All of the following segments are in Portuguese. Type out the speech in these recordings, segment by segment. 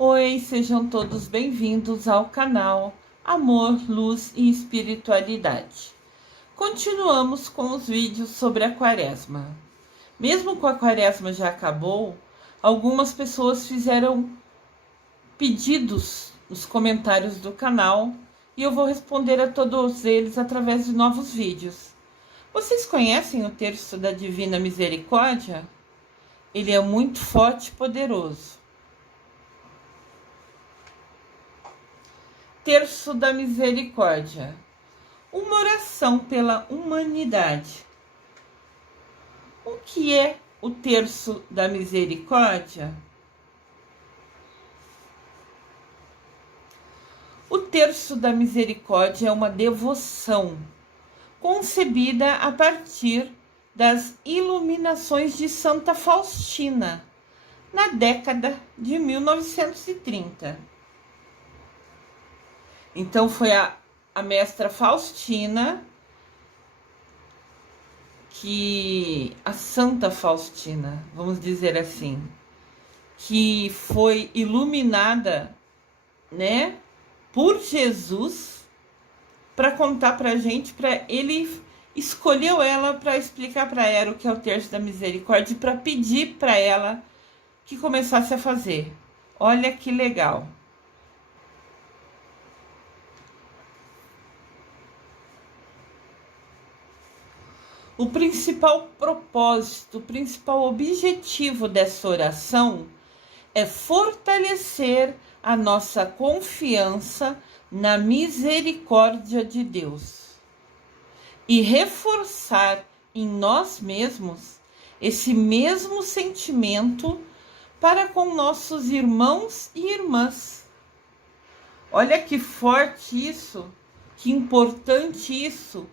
Oi, sejam todos bem-vindos ao canal Amor, Luz e Espiritualidade. Continuamos com os vídeos sobre a Quaresma. Mesmo com a Quaresma já acabou, algumas pessoas fizeram pedidos nos comentários do canal e eu vou responder a todos eles através de novos vídeos. Vocês conhecem o Terço da Divina Misericórdia? Ele é muito forte e poderoso. Terço da Misericórdia, uma oração pela humanidade. O que é o Terço da Misericórdia? O Terço da Misericórdia é uma devoção concebida a partir das iluminações de Santa Faustina, na década de 1930. Então foi a mestra Faustina, a Santa Faustina, vamos dizer assim, que foi iluminada, né, por Jesus para contar para a gente, ele escolheu ela para explicar para ela o que é o Terço da Misericórdia e para pedir para ela que começasse a fazer. Olha que legal. O principal propósito, o principal objetivo dessa oração é fortalecer a nossa confiança na misericórdia de Deus e reforçar em nós mesmos esse mesmo sentimento para com nossos irmãos e irmãs. Olha que forte isso, que importante isso.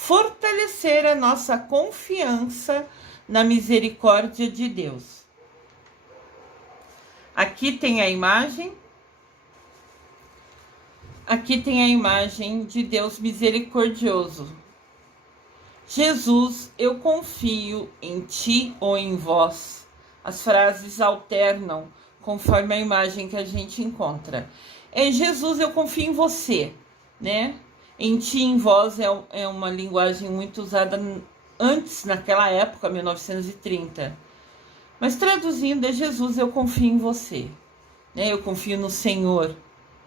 Fortalecer a nossa confiança na misericórdia de Deus. Aqui tem a imagem. Aqui tem a imagem de Deus misericordioso. Jesus, eu confio em ti ou em vós. As frases alternam conforme a imagem que a gente encontra. Jesus, eu confio em você, né? Em ti, em vós é uma linguagem muito usada antes, naquela época, 1930. Mas traduzindo, é Jesus, eu confio em você. Né? Eu confio no Senhor.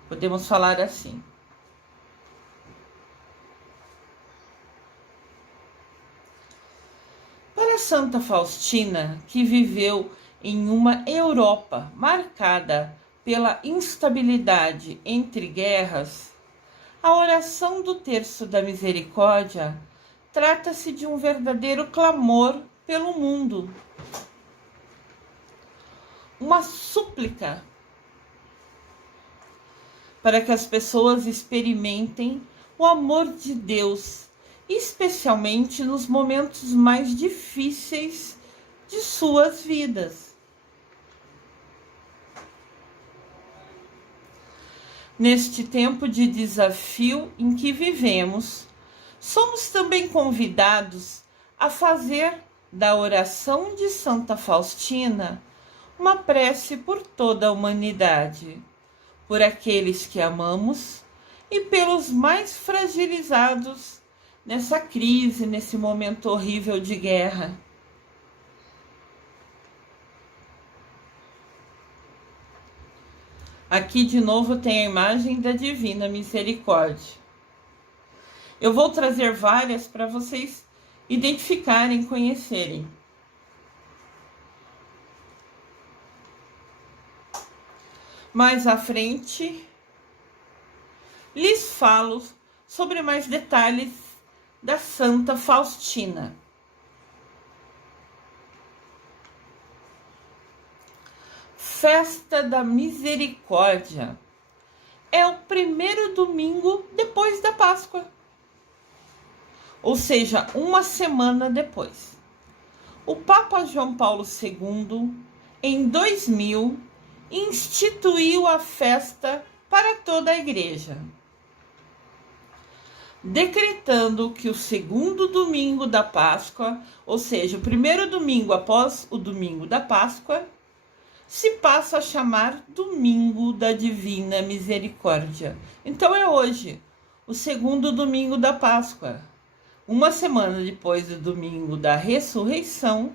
Podemos falar assim. Para Santa Faustina, que viveu em uma Europa marcada pela instabilidade entre guerras, a oração do Terço da Misericórdia trata-se de um verdadeiro clamor pelo mundo. Uma súplica para que as pessoas experimentem o amor de Deus, especialmente nos momentos mais difíceis de suas vidas. Neste tempo de desafio em que vivemos, somos também convidados a fazer da oração de Santa Faustina uma prece por toda a humanidade, por aqueles que amamos e pelos mais fragilizados nessa crise, nesse momento horrível de guerra. Aqui de novo tem a imagem da Divina Misericórdia. Eu vou trazer várias para vocês identificarem, conhecerem. Mais à frente, lhes falo sobre mais detalhes da Santa Faustina. Festa da Misericórdia é o primeiro domingo depois da Páscoa, ou seja, uma semana depois. O Papa João Paulo II, em 2000, instituiu a festa para toda a Igreja, decretando que o segundo domingo da Páscoa, ou seja, o primeiro domingo após o domingo da Páscoa, se passa a chamar Domingo da Divina Misericórdia. Então é hoje, o segundo domingo da Páscoa. Uma semana depois do domingo da ressurreição,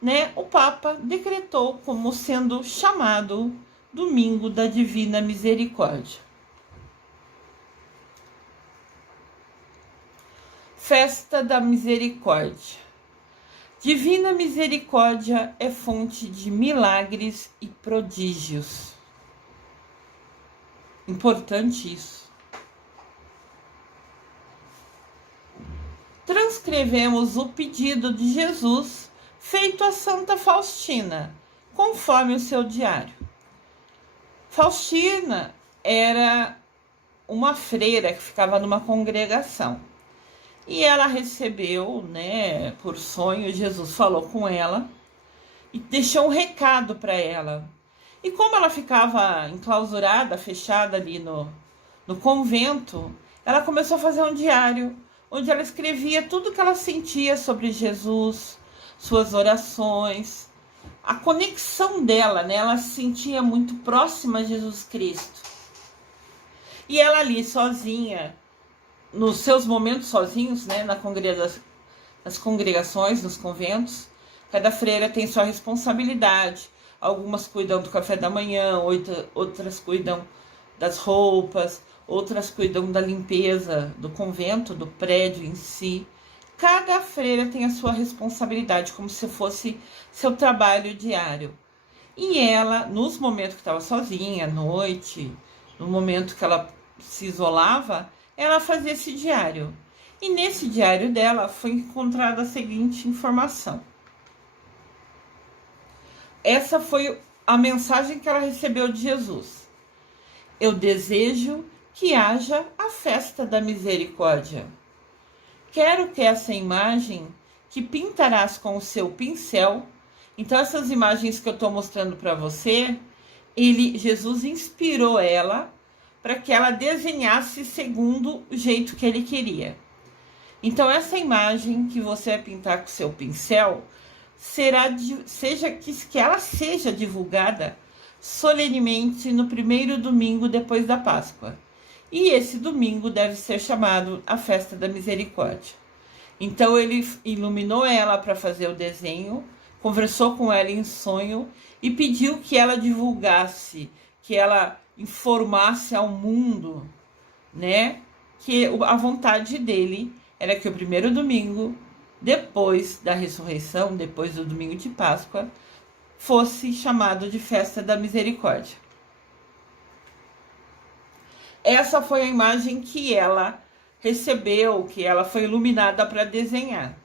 né, o Papa decretou como sendo chamado Domingo da Divina Misericórdia. Festa da Misericórdia. Divina Misericórdia é fonte de milagres e prodígios. Importante isso. Transcrevemos o pedido de Jesus feito a Santa Faustina, conforme o seu diário. Faustina era uma freira que ficava numa congregação. E ela recebeu, né, por sonho, Jesus falou com ela e deixou um recado para ela. E como ela ficava enclausurada, fechada ali no convento, ela começou a fazer um diário, onde ela escrevia tudo que ela sentia sobre Jesus, suas orações, a conexão dela, né? Ela se sentia muito próxima a Jesus Cristo. E ela ali sozinha, nos seus momentos sozinhos, né, nas congregações, nos conventos, cada freira tem sua responsabilidade. Algumas cuidam do café da manhã, outras cuidam das roupas, outras cuidam da limpeza do convento, do prédio em si. Cada freira tem a sua responsabilidade, como se fosse seu trabalho diário. E ela, nos momentos que estava sozinha, à noite, no momento que ela se isolava, ela fazia esse diário. E nesse diário dela foi encontrada a seguinte informação. Essa foi a mensagem que ela recebeu de Jesus. Eu desejo que haja a festa da misericórdia. Quero que essa imagem que pintarás com o seu pincel, então essas imagens que eu estou mostrando para você, Jesus inspirou ela para que ela desenhasse segundo o jeito que ele queria. Então essa imagem que você vai pintar com o seu pincel, que ela seja divulgada solenemente no primeiro domingo depois da Páscoa. E esse domingo deve ser chamado a Festa da Misericórdia. Então ele iluminou ela para fazer o desenho, conversou com ela em sonho e pediu que ela divulgasse, que ela informasse ao mundo, né, que a vontade dele era que o primeiro domingo, depois da ressurreição, depois do domingo de Páscoa, fosse chamado de Festa da Misericórdia. Essa foi a imagem que ela recebeu, que ela foi iluminada para desenhar.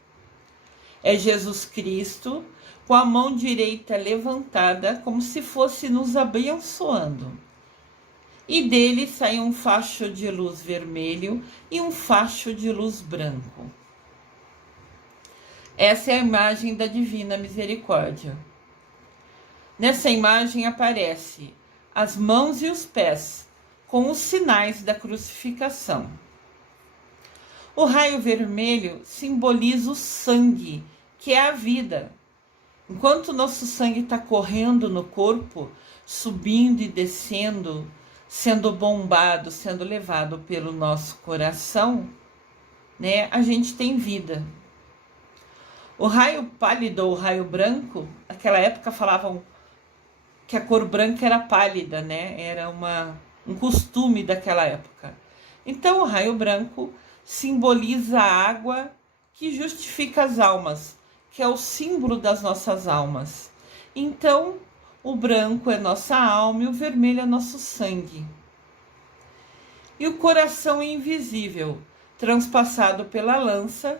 É Jesus Cristo com a mão direita levantada, como se fosse nos abençoando. E dele sai um facho de luz vermelho e um facho de luz branco. Essa é a imagem da Divina Misericórdia. Nessa imagem aparece as mãos e os pés, com os sinais da crucificação. O raio vermelho simboliza o sangue, que é a vida. Enquanto o nosso sangue está correndo no corpo, subindo e descendo, sendo bombado, sendo levado pelo nosso coração, né, a gente tem vida. O raio pálido ou raio branco, naquela época falavam que a cor branca era pálida, né? Era um costume daquela época. Então o raio branco simboliza a água que justifica as almas, que é o símbolo das nossas almas. Então o branco é nossa alma e o vermelho é nosso sangue. E o coração invisível, transpassado pela lança,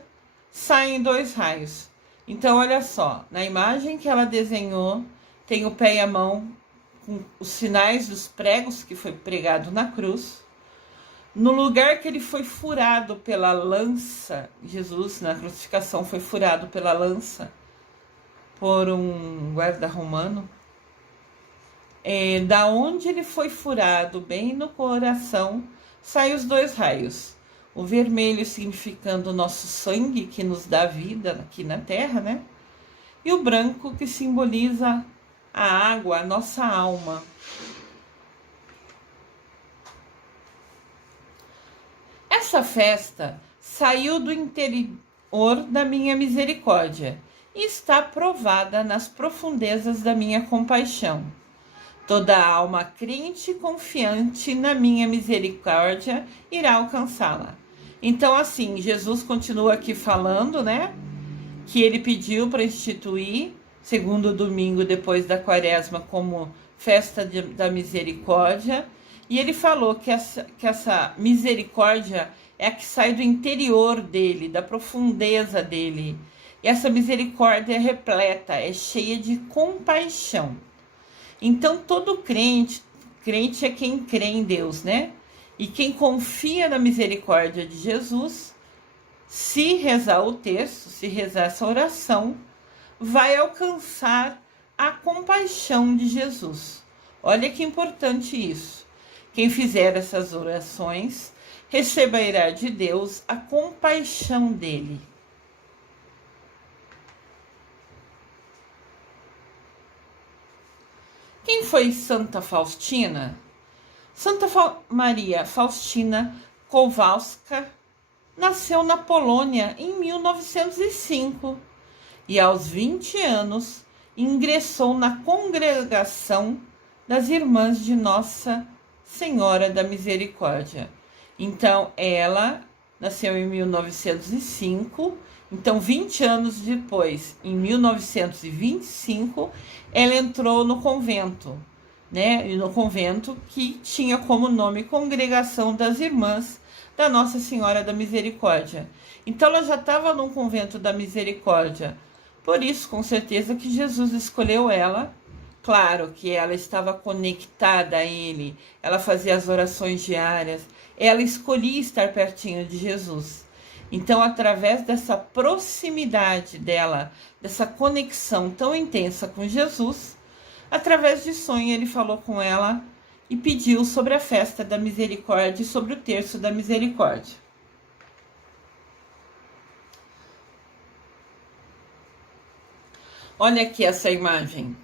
saem 2 raios. Então, olha só, na imagem que ela desenhou, tem o pé e a mão com os sinais dos pregos que foi pregado na cruz. No lugar que ele foi furado pela lança, Jesus na crucificação foi furado pela lança por um guarda romano. Da onde ele foi furado, bem no coração, saem os 2 raios. O vermelho significando o nosso sangue, que nos dá vida aqui na terra, né? E o branco, que simboliza a água à nossa alma. Essa festa saiu do interior da minha misericórdia e está provada nas profundezas da minha compaixão. Toda alma crente e confiante na minha misericórdia irá alcançá-la. Então, assim, Jesus continua aqui falando, né? Que ele pediu para instituir, segundo domingo depois da quaresma, como festa da misericórdia. E ele falou que essa misericórdia é a que sai do interior dele, da profundeza dele. E essa misericórdia é repleta, é cheia de compaixão. Então, todo crente é quem crê em Deus, né? E quem confia na misericórdia de Jesus, se rezar o terço, se rezar essa oração, vai alcançar a compaixão de Jesus. Olha que importante isso. Quem fizer essas orações receberá de Deus a compaixão dele. Quem foi Santa Faustina? Santa Maria Faustina Kowalska nasceu na Polônia em 1905 e aos 20 anos ingressou na congregação das Irmãs de Nossa Senhora da Misericórdia. Então, ela nasceu em 1905, então 20 anos depois, em 1925, ela entrou no convento, né? E no convento que tinha como nome Congregação das Irmãs da Nossa Senhora da Misericórdia. Então, ela já estava num convento da Misericórdia. Por isso, com certeza que Jesus escolheu ela. Claro que ela estava conectada a ele, ela fazia as orações diárias, ela escolhia estar pertinho de Jesus. Então, através dessa proximidade dela, dessa conexão tão intensa com Jesus, através de sonho ele falou com ela e pediu sobre a festa da misericórdia e sobre o terço da misericórdia. Olha aqui essa imagem.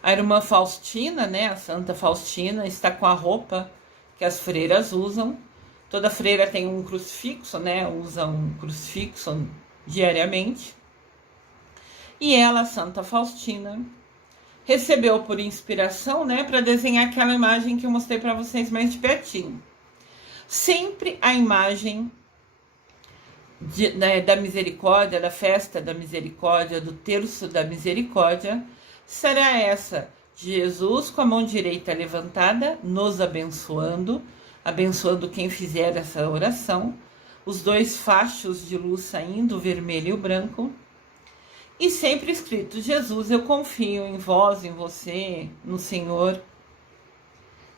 A irmã Faustina, né, a Santa Faustina, está com a roupa que as freiras usam. Toda freira tem um crucifixo, né, usa um crucifixo diariamente. E ela, Santa Faustina, recebeu por inspiração, né, para desenhar aquela imagem que eu mostrei para vocês mais de pertinho. Sempre a imagem da misericórdia, da festa da misericórdia, do terço da misericórdia, será essa de Jesus com a mão direita levantada, nos abençoando, abençoando quem fizer essa oração, os dois fachos de luz saindo, o vermelho e o branco, e sempre escrito: Jesus, eu confio em vós, em você, no Senhor.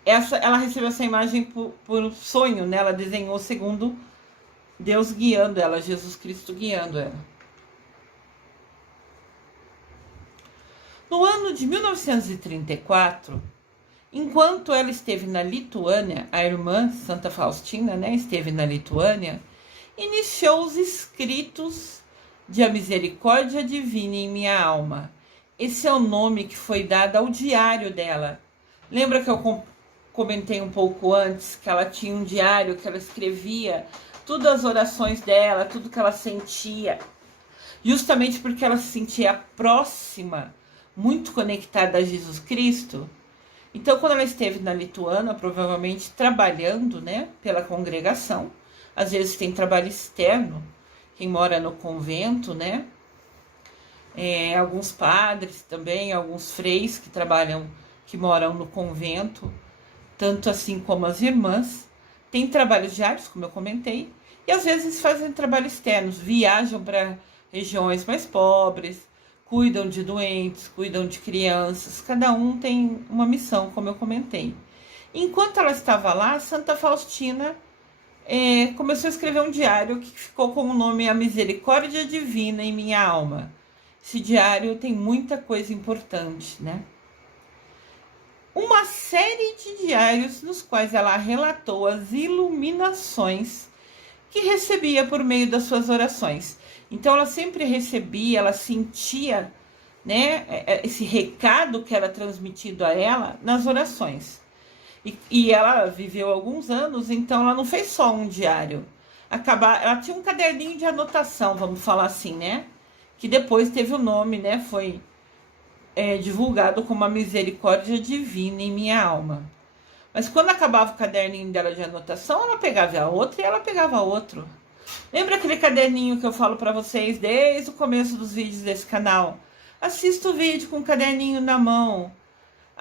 Ela recebeu essa imagem por sonho, né? Ela desenhou segundo Deus guiando ela, Jesus Cristo guiando ela. No ano de 1934, enquanto ela esteve na Lituânia, a irmã Santa Faustina, né, esteve na Lituânia, iniciou os escritos de A Misericórdia Divina em Minha Alma. Esse é o nome que foi dado ao diário dela. Lembra que eu comentei um pouco antes que ela tinha um diário que ela escrevia todas as orações dela, tudo que ela sentia, justamente porque ela se sentia próxima, muito conectada a Jesus Cristo. Então, quando ela esteve na Lituânia, provavelmente trabalhando, né, pela congregação, às vezes tem trabalho externo, quem mora no convento, né, alguns padres também, alguns freis que trabalham, que moram no convento, tanto assim como as irmãs, tem trabalhos diários, como eu comentei, e às vezes fazem trabalhos externos, viajam para regiões mais pobres, cuidam de doentes, cuidam de crianças, cada um tem uma missão, como eu comentei. Enquanto ela estava lá, Santa Faustina começou a escrever um diário que ficou com o nome A Misericórdia Divina em Minha Alma. Esse diário tem muita coisa importante, né? Uma série de diários nos quais ela relatou as iluminações que recebia por meio das suas orações. Então ela sempre recebia, ela sentia né, esse recado que era transmitido a ela nas orações. E ela viveu alguns anos, então ela não fez só um diário. Ela tinha um caderninho de anotação, vamos falar assim, né? Que depois teve o nome, né? Foi divulgado como a Misericórdia Divina em Minha Alma. Mas quando acabava o caderninho dela de anotação, ela pegava a outra e ela pegava outro. Lembra aquele caderninho que eu falo para vocês desde o começo dos vídeos desse canal? Assista o vídeo com o caderninho na mão.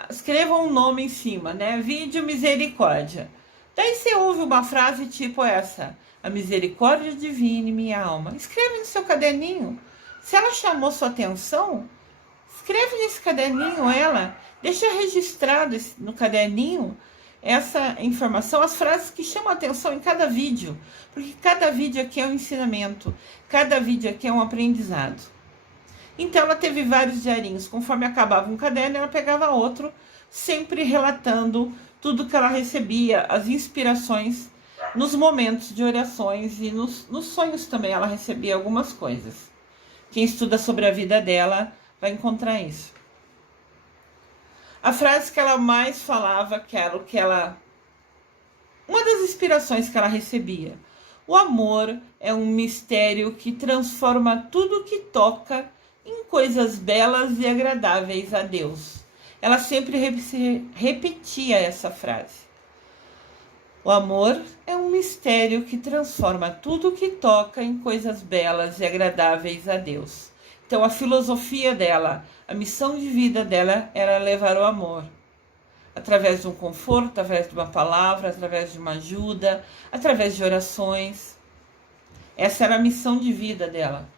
Escreva um nome em cima, né? Vídeo Misericórdia. Daí você ouve uma frase tipo essa: a misericórdia divina em minha alma. Escreve no seu caderninho. Se ela chamou sua atenção, escreve nesse caderninho ela. Deixa registrado no caderninho essa informação, as frases que chamam a atenção em cada vídeo. Porque cada vídeo aqui é um ensinamento. Cada vídeo aqui é um aprendizado. Então ela teve vários diarinhos. Conforme acabava um caderno, ela pegava outro, sempre relatando tudo que ela recebia, as inspirações nos momentos de orações e nos sonhos também ela recebia algumas coisas. Quem estuda sobre a vida dela vai encontrar isso. A frase que ela mais falava, que era o que ela... uma das inspirações que ela recebia. O amor é um mistério que transforma tudo que toca em coisas belas e agradáveis a Deus. Ela sempre repetia essa frase. O amor é um mistério que transforma tudo que toca em coisas belas e agradáveis a Deus. Então a filosofia dela, a missão de vida dela era levar o amor. Através de um conforto, através de uma palavra, através de uma ajuda, através de orações. Essa era a missão de vida dela.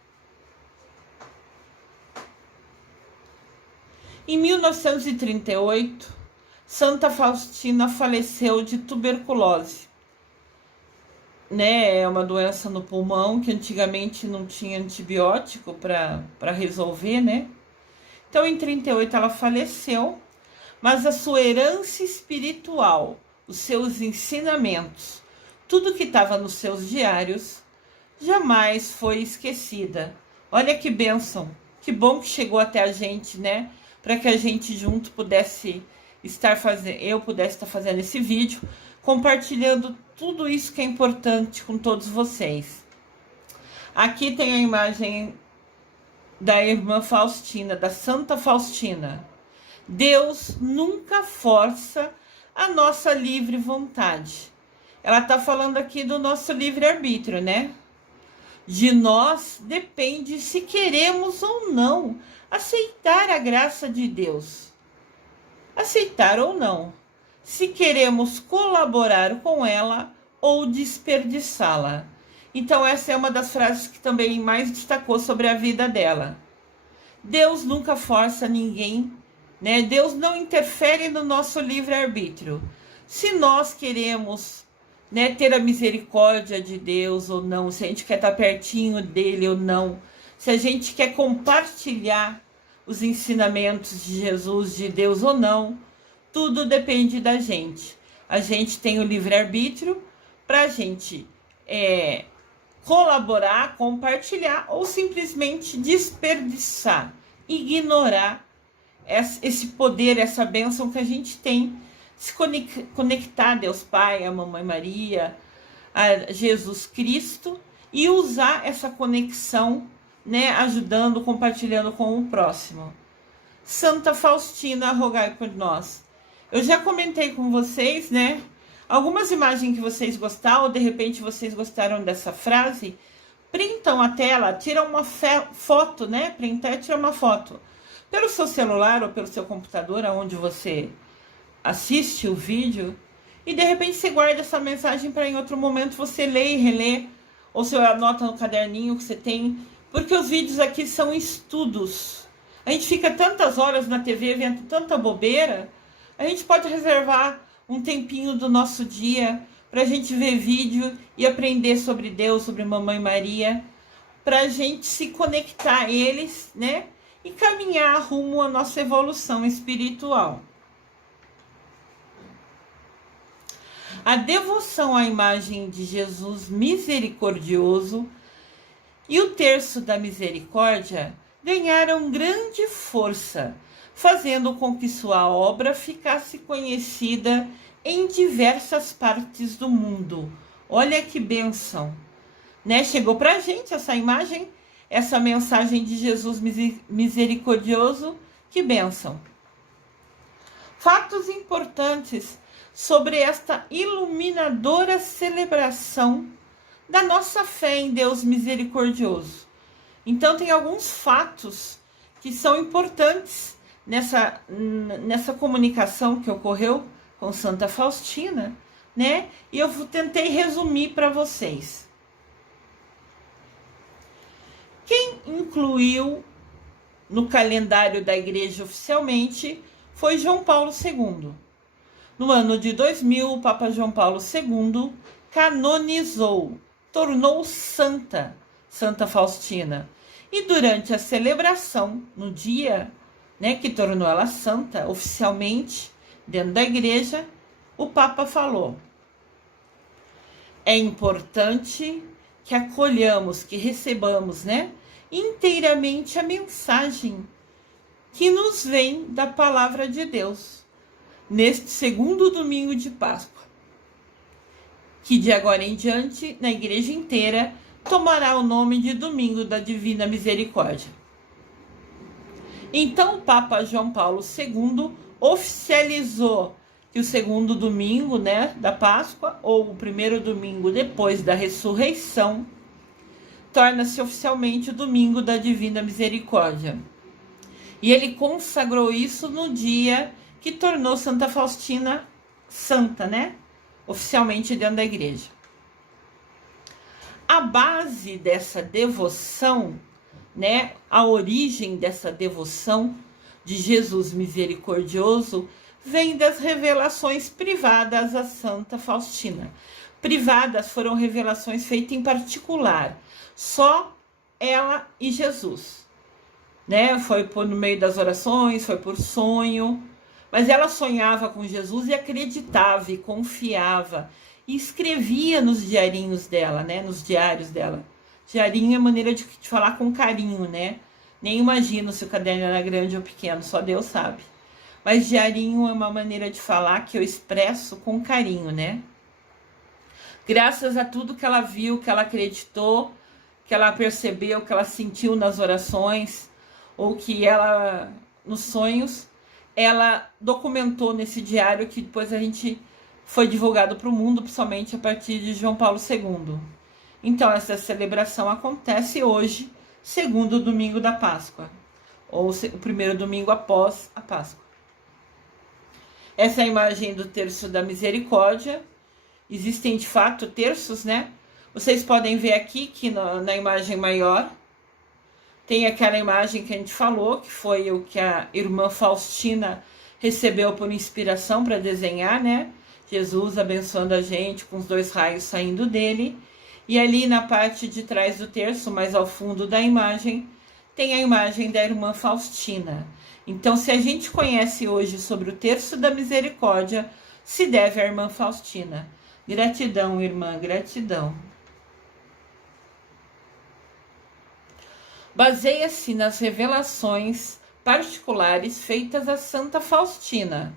Em 1938, Santa Faustina faleceu de tuberculose. Né? É uma doença no pulmão que antigamente não tinha antibiótico para resolver, né? Então, em 38 ela faleceu, mas a sua herança espiritual, os seus ensinamentos, tudo que estava nos seus diários, jamais foi esquecida. Olha que bênção, que bom que chegou até a gente, né? Para que a gente junto pudesse estar fazendo, eu pudesse estar fazendo esse vídeo, compartilhando tudo isso que é importante com todos vocês. Aqui tem a imagem da irmã Faustina, da Santa Faustina. Deus nunca força a nossa livre vontade. Ela está falando aqui do nosso livre-arbítrio, né? De nós depende se queremos ou não aceitar a graça de Deus. Aceitar ou não. Se queremos colaborar com ela ou desperdiçá-la. Então essa é uma das frases que também mais destacou sobre a vida dela. Deus nunca força ninguém, né? Deus não interfere no nosso livre-arbítrio. Se nós queremos, né, ter a misericórdia de Deus ou não, se a gente quer estar pertinho dele ou não, se a gente quer compartilhar os ensinamentos de Jesus, de Deus ou não, tudo depende da gente. A gente tem o livre-arbítrio para a gente colaborar, compartilhar ou simplesmente desperdiçar, ignorar esse poder, essa bênção que a gente tem, se conectar a Deus Pai, a Mamãe Maria, a Jesus Cristo e usar essa conexão, né, ajudando, compartilhando com o próximo. Santa Faustina, rogai por nós. Eu já comentei com vocês, né, algumas imagens que vocês gostaram, ou de repente vocês gostaram dessa frase, printam a tela, tiram uma foto, né, printar e tirar uma foto. Pelo seu celular ou pelo seu computador, aonde você assiste o vídeo, e de repente você guarda essa mensagem para em outro momento você ler e reler, ou você anota no caderninho que você tem, porque os vídeos aqui são estudos. A gente fica tantas horas na TV vendo tanta bobeira, a gente pode reservar um tempinho do nosso dia para a gente ver vídeo e aprender sobre Deus, sobre Mamãe Maria, para a gente se conectar a eles, né? E caminhar rumo à nossa evolução espiritual. A devoção à imagem de Jesus misericordioso e o terço da misericórdia ganharam grande força, fazendo com que sua obra ficasse conhecida em diversas partes do mundo. Olha que bênção, né? Chegou para a gente essa imagem, essa mensagem de Jesus misericordioso, que bênção. Fatos importantes sobre esta iluminadora celebração da nossa fé em Deus misericordioso. Então, tem alguns fatos que são importantes nessa comunicação que ocorreu com Santa Faustina, né? E eu tentei resumir para vocês. Quem incluiu no calendário da igreja oficialmente foi João Paulo II. No ano de 2000, o Papa João Paulo II canonizou, tornou santa Santa Faustina. E durante a celebração, no dia, né, que tornou ela santa oficialmente dentro da igreja, o Papa falou: é importante que acolhamos, que recebamos, né, inteiramente a mensagem que nos vem da palavra de Deus neste segundo domingo de Páscoa, que de agora em diante, na igreja inteira, tomará o nome de Domingo da Divina Misericórdia. Então, o Papa João Paulo II oficializou que o segundo domingo, né, da Páscoa, ou o primeiro domingo depois da ressurreição, torna-se oficialmente o Domingo da Divina Misericórdia. E ele consagrou isso no dia que tornou Santa Faustina santa, né? Oficialmente dentro da igreja. A base dessa devoção, né? A origem dessa devoção de Jesus misericordioso vem das revelações privadas a Santa Faustina. Privadas foram revelações feitas em particular, só ela e Jesus, né? Foi por no meio das orações, foi por sonho, mas ela sonhava com Jesus e acreditava e confiava e escrevia nos diarinhos dela, né? Nos diários dela. Diarinho é maneira de falar com carinho, né? Nem imagino se o caderno era grande ou pequeno, só Deus sabe. Mas diarinho é uma maneira de falar que eu expresso com carinho, né? Graças a tudo que ela viu, que ela acreditou, que ela percebeu, que ela sentiu nas orações, ou que ela, nos sonhos, ela documentou nesse diário que depois a gente foi divulgado para o mundo, principalmente a partir de João Paulo II. Então, essa celebração acontece hoje, segundo domingo da Páscoa, ou o primeiro domingo após a Páscoa. Essa é a imagem do terço da misericórdia. Existem, de fato, terços, né? Vocês podem ver aqui que na imagem maior tem aquela imagem que a gente falou, que foi o que a irmã Faustina recebeu por inspiração para desenhar, né? Jesus abençoando a gente com os 2 raios saindo dele. E ali na parte de trás do terço, mais ao fundo da imagem, tem a imagem da irmã Faustina. Então, se a gente conhece hoje sobre o terço da misericórdia, se deve à irmã Faustina. Gratidão, irmã, gratidão. Baseia-se nas revelações particulares feitas a Santa Faustina,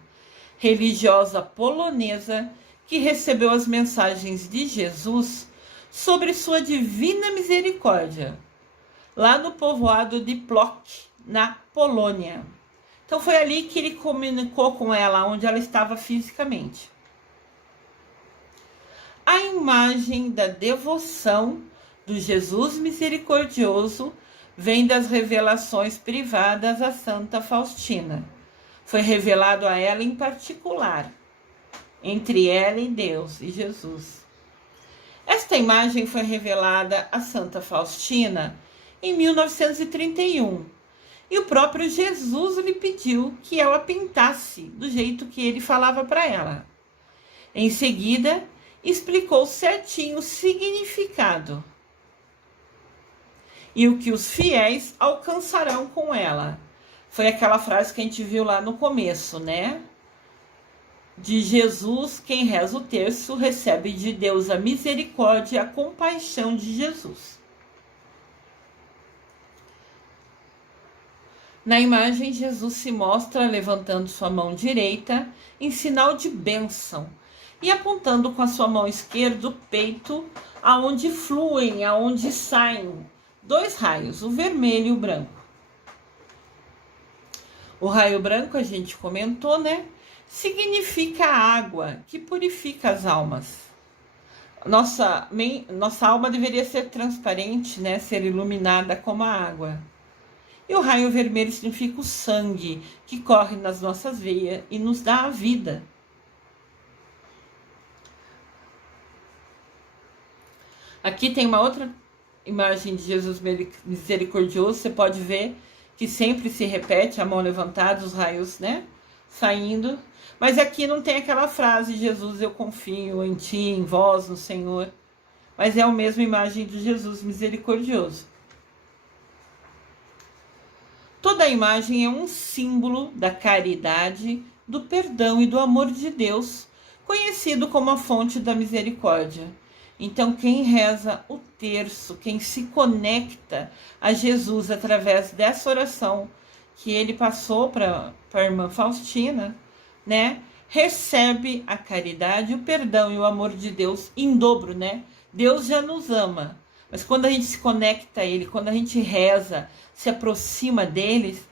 religiosa polonesa que recebeu as mensagens de Jesus sobre sua divina misericórdia, lá no povoado de Płock, na Polônia. Então foi ali que ele comunicou com ela, onde ela estava fisicamente. A imagem da devoção do Jesus misericordioso vem das revelações privadas a Santa Faustina. Foi revelado a ela em particular, entre ela e Deus e Jesus. Esta imagem foi revelada a Santa Faustina em 1931. E o próprio Jesus lhe pediu que ela pintasse do jeito que ele falava para ela. Em seguida, explicou certinho o significado e o que os fiéis alcançarão com ela. Foi aquela frase que a gente viu lá no começo, né? De Jesus, quem reza o terço, recebe de Deus a misericórdia e a compaixão de Jesus. Na imagem, Jesus se mostra levantando sua mão direita em sinal de bênção e apontando com a sua mão esquerda o peito, aonde fluem, aonde saem dois raios, o vermelho e o branco. O raio branco, a gente comentou, né? Significa a água que purifica as almas. Nossa alma deveria ser transparente, né? Ser iluminada como a água. E o raio vermelho significa o sangue que corre nas nossas veias e nos dá a vida. Aqui tem uma outra imagem de Jesus misericordioso. Você pode ver que sempre se repete a mão levantada, os raios, né? Saindo. Mas aqui não tem aquela frase: Jesus, eu confio em ti, em vós, no Senhor. Mas é a mesma imagem de Jesus misericordioso. Toda a imagem é um símbolo da caridade, do perdão e do amor de Deus, conhecido como a fonte da misericórdia. Então, quem reza o terço, quem se conecta a Jesus através dessa oração que ele passou para a irmã Faustina, né, recebe a caridade, o perdão e o amor de Deus em dobro, né? Deus já nos ama, mas quando a gente se conecta a ele, quando a gente reza, se aproxima deles,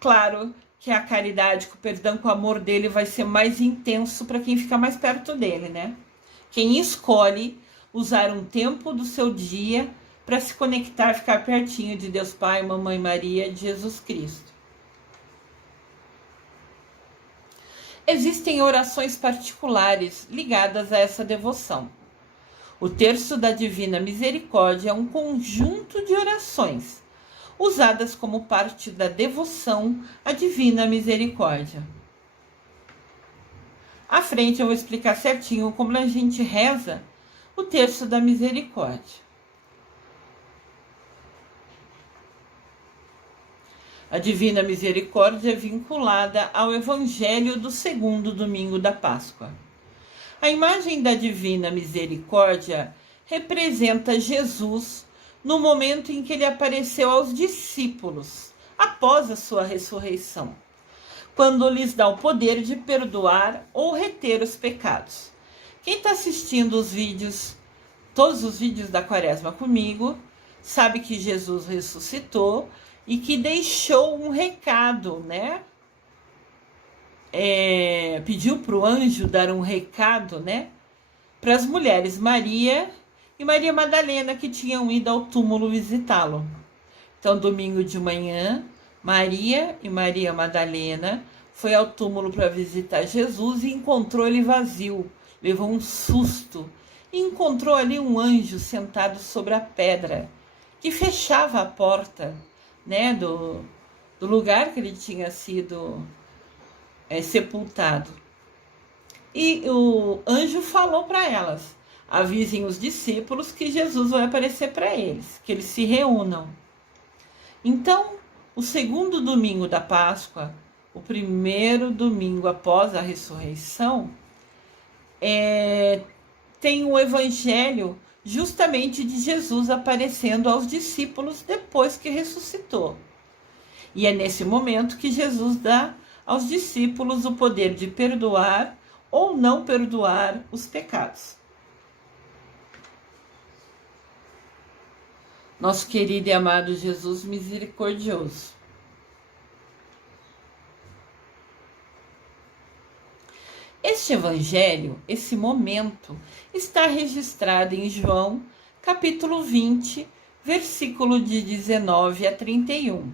claro que a caridade, que o perdão, que o amor dele vai ser mais intenso para quem fica mais perto dele, né? Quem escolhe usar um tempo do seu dia para se conectar, ficar pertinho de Deus Pai, Mamãe Maria, de Jesus Cristo. Existem orações particulares ligadas a essa devoção. O terço da Divina Misericórdia é um conjunto de orações usadas como parte da devoção à Divina Misericórdia. À frente eu vou explicar certinho como a gente reza o terço da misericórdia. A Divina Misericórdia é vinculada ao Evangelho do segundo domingo da Páscoa. A imagem da Divina Misericórdia representa Jesus no momento em que ele apareceu aos discípulos, após a sua ressurreição, quando lhes dá o poder de perdoar ou reter os pecados. Quem está assistindo os vídeos, todos os vídeos da Quaresma comigo, sabe que Jesus ressuscitou e que deixou um recado, né? Pediu para o anjo dar um recado, né? Para as mulheres Maria e Maria Madalena, que tinham ido ao túmulo visitá-lo. Então, domingo de manhã, Maria e Maria Madalena foi ao túmulo para visitar Jesus e encontrou ele vazio. Levou um susto e encontrou ali um anjo sentado sobre a pedra, que fechava a porta, né, do lugar que ele tinha sido sepultado. E o anjo falou para elas: avisem os discípulos que Jesus vai aparecer para eles, que eles se reúnam. Então, o segundo domingo da Páscoa, o primeiro domingo após a ressurreição, tem o evangelho justamente de Jesus aparecendo aos discípulos depois que ressuscitou. E é nesse momento que Jesus dá aos discípulos o poder de perdoar ou não perdoar os pecados. Nosso querido e amado Jesus misericordioso. Este evangelho, esse momento, está registrado em João, capítulo 20, versículo de 19 a 31.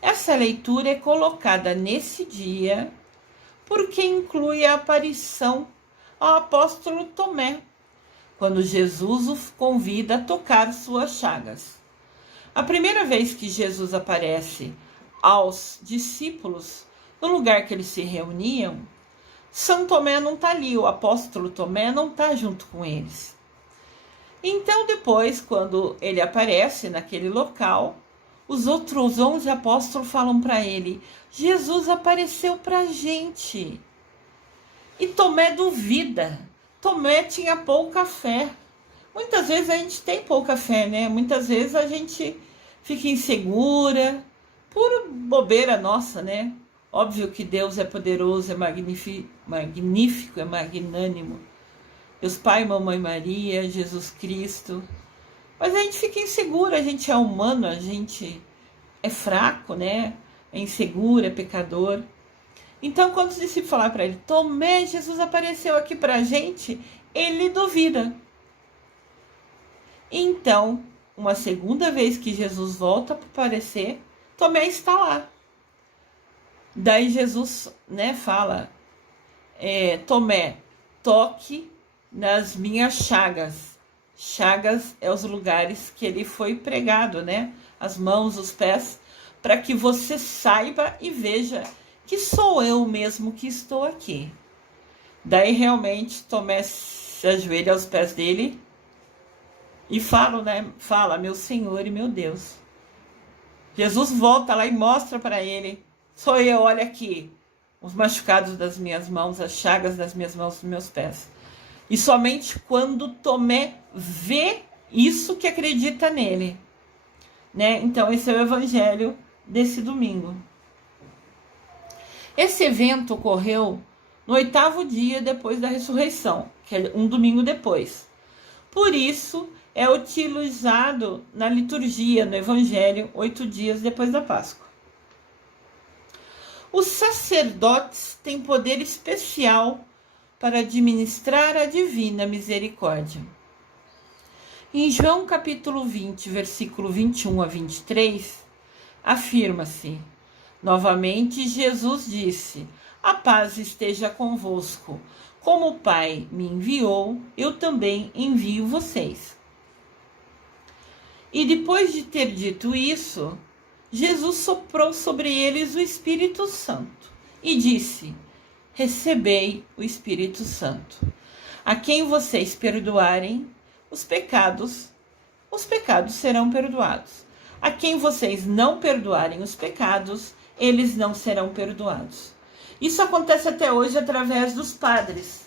Essa leitura é colocada nesse dia porque inclui a aparição ao apóstolo Tomé, quando Jesus o convida a tocar suas chagas. A primeira vez que Jesus aparece aos discípulos, no lugar que eles se reuniam, São Tomé não está ali, o apóstolo Tomé não está junto com eles. Então depois, quando ele aparece naquele local, os outros 11 apóstolos falam para ele: Jesus apareceu para a gente. E Tomé duvida. Tomé tinha pouca fé. Muitas vezes a gente tem pouca fé, né? Muitas vezes a gente fica insegura por bobeira nossa, né? Óbvio que Deus é poderoso, é magnífico, é magnânimo. Deus Pai, Mamãe Maria, Jesus Cristo. Mas a gente fica inseguro, a gente é humano, a gente é fraco, né? É inseguro, é pecador. Então, quando os discípulos falaram para ele, Tomé, Jesus apareceu aqui para a gente, ele duvida. Então, uma segunda vez que Jesus volta para aparecer, Tomé está lá. Daí Jesus, né, fala, Tomé, toque nas minhas chagas. Chagas é os lugares que ele foi pregado, né? As mãos, os pés, para que você saiba e veja que sou eu mesmo que estou aqui. Daí realmente Tomé se ajoelha aos pés dele e fala, meu Senhor e meu Deus. Jesus volta lá e mostra para ele, sou eu, olha aqui, os machucados das minhas mãos, as chagas das minhas mãos, dos meus pés. E somente quando Tomé vê isso que acredita nele, né? Então esse é o evangelho desse domingo. Esse evento ocorreu no 8º dia depois da ressurreição, que é um domingo depois. Por isso, é utilizado na liturgia, no Evangelho, 8 dias depois da Páscoa. Os sacerdotes têm poder especial para administrar a divina misericórdia. Em João capítulo 20, versículo 21 a 23, afirma-se, novamente Jesus disse, a paz esteja convosco. Como o Pai me enviou, eu também envio vocês. E depois de ter dito isso, Jesus soprou sobre eles o Espírito Santo e disse, recebei o Espírito Santo. A quem vocês perdoarem os pecados serão perdoados. A quem vocês não perdoarem os pecados, eles não serão perdoados. Isso acontece até hoje através dos padres.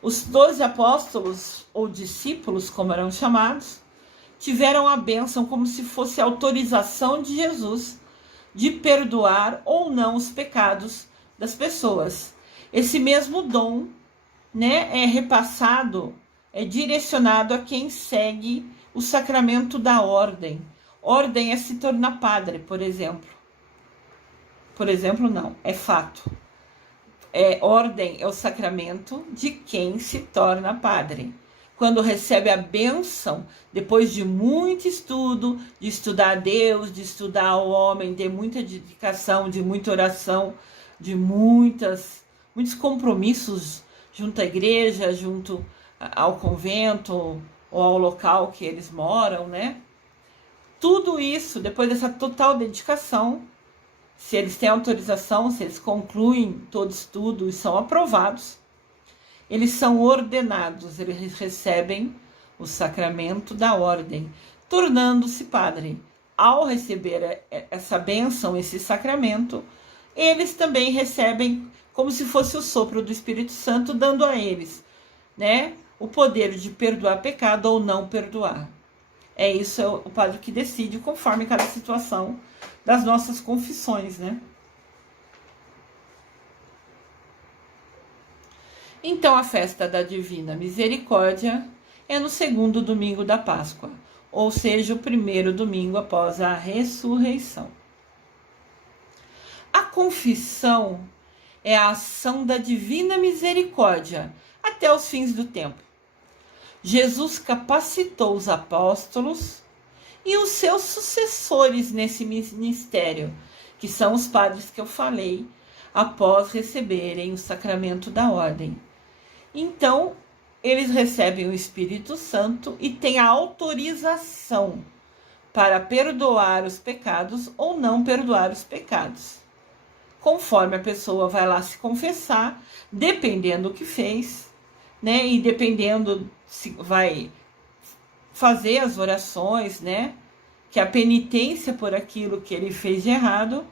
Os 12 apóstolos, ou discípulos, como eram chamados, tiveram a bênção como se fosse a autorização de Jesus de perdoar ou não os pecados das pessoas. Esse mesmo dom, né, é repassado, é direcionado a quem segue o sacramento da ordem. Ordem é se tornar padre, por exemplo. Por exemplo, não, é fato. Ordem é o sacramento de quem se torna padre. Quando recebe a bênção, depois de muito estudo, de estudar a Deus, de estudar o homem, de muita dedicação, de muita oração, de muitos compromissos junto à igreja, junto ao convento ou ao local que eles moram, né? Tudo isso, depois dessa total dedicação, se eles têm autorização, se eles concluem todo estudo e são aprovados, eles são ordenados, eles recebem o sacramento da ordem, tornando-se padre. Ao receber essa bênção, esse sacramento, eles também recebem como se fosse o sopro do Espírito Santo, dando a eles, né, o poder de perdoar pecado ou não perdoar. Isso é o padre que decide conforme cada situação das nossas confissões, né? Então, a festa da Divina Misericórdia é no 2º domingo da Páscoa, ou seja, o 1º domingo após a ressurreição. A confissão é a ação da Divina Misericórdia até os fins do tempo. Jesus capacitou os apóstolos e os seus sucessores nesse ministério, que são os padres que eu falei, após receberem o sacramento da ordem. Então, eles recebem o Espírito Santo e têm a autorização para perdoar os pecados ou não perdoar os pecados. Conforme a pessoa vai lá se confessar, dependendo do que fez, né? E dependendo se vai fazer as orações, né? Que a penitência por aquilo que ele fez de errado,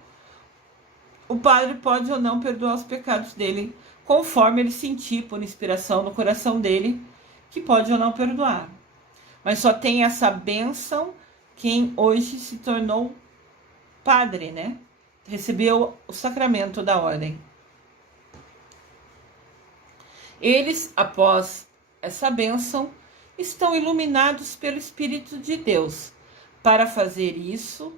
o padre pode ou não perdoar os pecados dele, conforme ele sentir por inspiração no coração dele, que pode ou não perdoar. Mas só tem essa bênção quem hoje se tornou padre, né? Recebeu o sacramento da ordem. Eles, após essa bênção, estão iluminados pelo Espírito de Deus. Para fazer isso,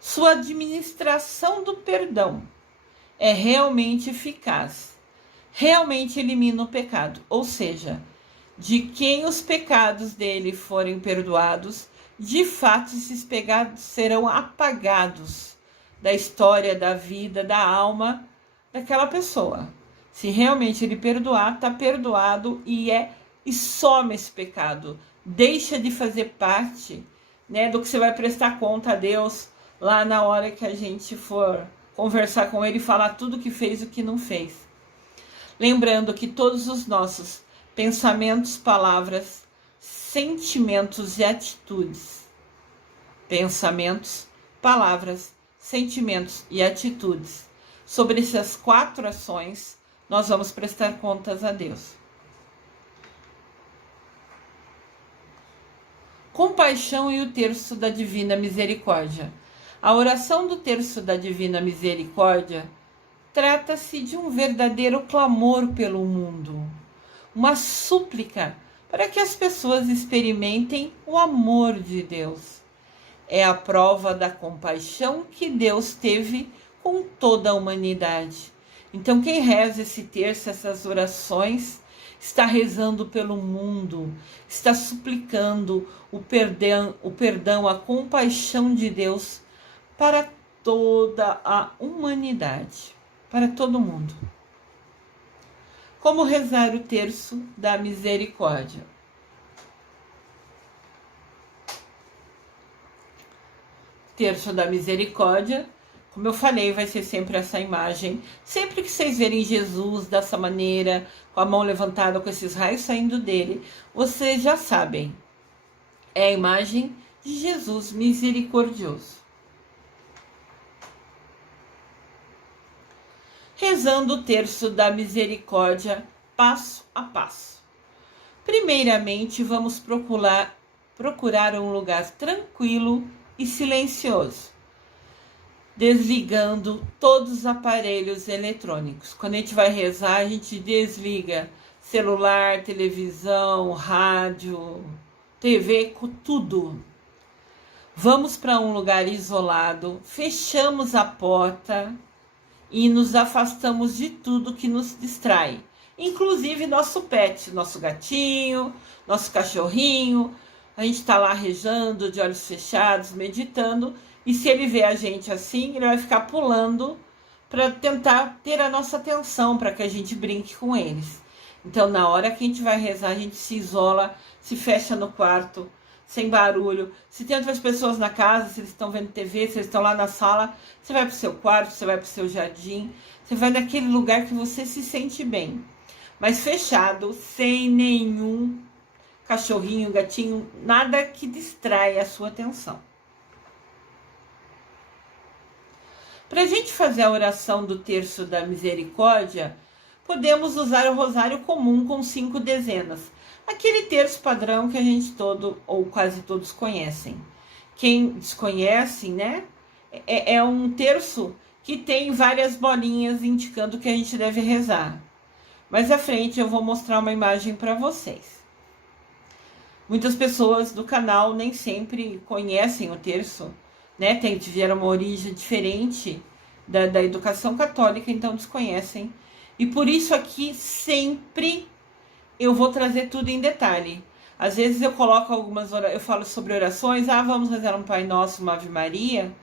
sua administração do perdão é realmente eficaz, realmente elimina o pecado, ou seja, de quem os pecados dele forem perdoados, de fato esses pecados serão apagados da história, da vida, da alma daquela pessoa. Se realmente ele perdoar, está perdoado e some esse pecado. Deixa de fazer parte, né, do que você vai prestar conta a Deus lá na hora que a gente for conversar com ele e falar tudo o que fez e o que não fez. Lembrando que todos os nossos pensamentos, palavras, sentimentos e atitudes, pensamentos, palavras, sentimentos e atitudes, sobre essas 4 ações, nós vamos prestar contas a Deus. Compaixão e o terço da Divina Misericórdia. A oração do terço da Divina Misericórdia trata-se de um verdadeiro clamor pelo mundo, uma súplica para que as pessoas experimentem o amor de Deus. É a prova da compaixão que Deus teve com toda a humanidade. Então, quem reza esse terço, essas orações, está rezando pelo mundo, está suplicando o perdão, a compaixão de Deus para toda a humanidade, para todo mundo. Como rezar o terço da misericórdia? Terço da misericórdia, como eu falei, vai ser sempre essa imagem. Sempre que vocês verem Jesus dessa maneira, com a mão levantada, com esses raios saindo dele, vocês já sabem. É a imagem de Jesus misericordioso. Rezando o terço da misericórdia, passo a passo. Primeiramente, vamos procurar um lugar tranquilo e silencioso, desligando todos os aparelhos eletrônicos. Quando a gente vai rezar, a gente desliga celular, televisão, rádio, TV, tudo. Vamos para um lugar isolado, fechamos a porta e nos afastamos de tudo que nos distrai, inclusive nosso pet, nosso gatinho, nosso cachorrinho. A gente está lá rezando, de olhos fechados, meditando, e se ele vê a gente assim, ele vai ficar pulando para tentar ter a nossa atenção, para que a gente brinque com eles. Então, na hora que a gente vai rezar, a gente se isola, se fecha no quarto, sem barulho. Se tem outras pessoas na casa, se eles estão vendo TV, se eles estão lá na sala, você vai para o seu quarto, você vai para o seu jardim, você vai naquele lugar que você se sente bem. Mas fechado, sem nenhum cachorrinho, gatinho, nada que distraia a sua atenção. Para a gente fazer a oração do terço da misericórdia, podemos usar o rosário comum com 5 dezenas. Aquele terço padrão que a gente todo ou quase todos conhecem. Quem desconhece, né? É um terço que tem várias bolinhas indicando que a gente deve rezar. Mais à frente eu vou mostrar uma imagem para vocês. Muitas pessoas do canal nem sempre conhecem o terço, né? Tiveram uma origem diferente da educação católica, então desconhecem. E por isso aqui sempre eu vou trazer tudo em detalhe. Às vezes eu coloco eu falo sobre orações, vamos rezar um Pai Nosso, uma Ave Maria.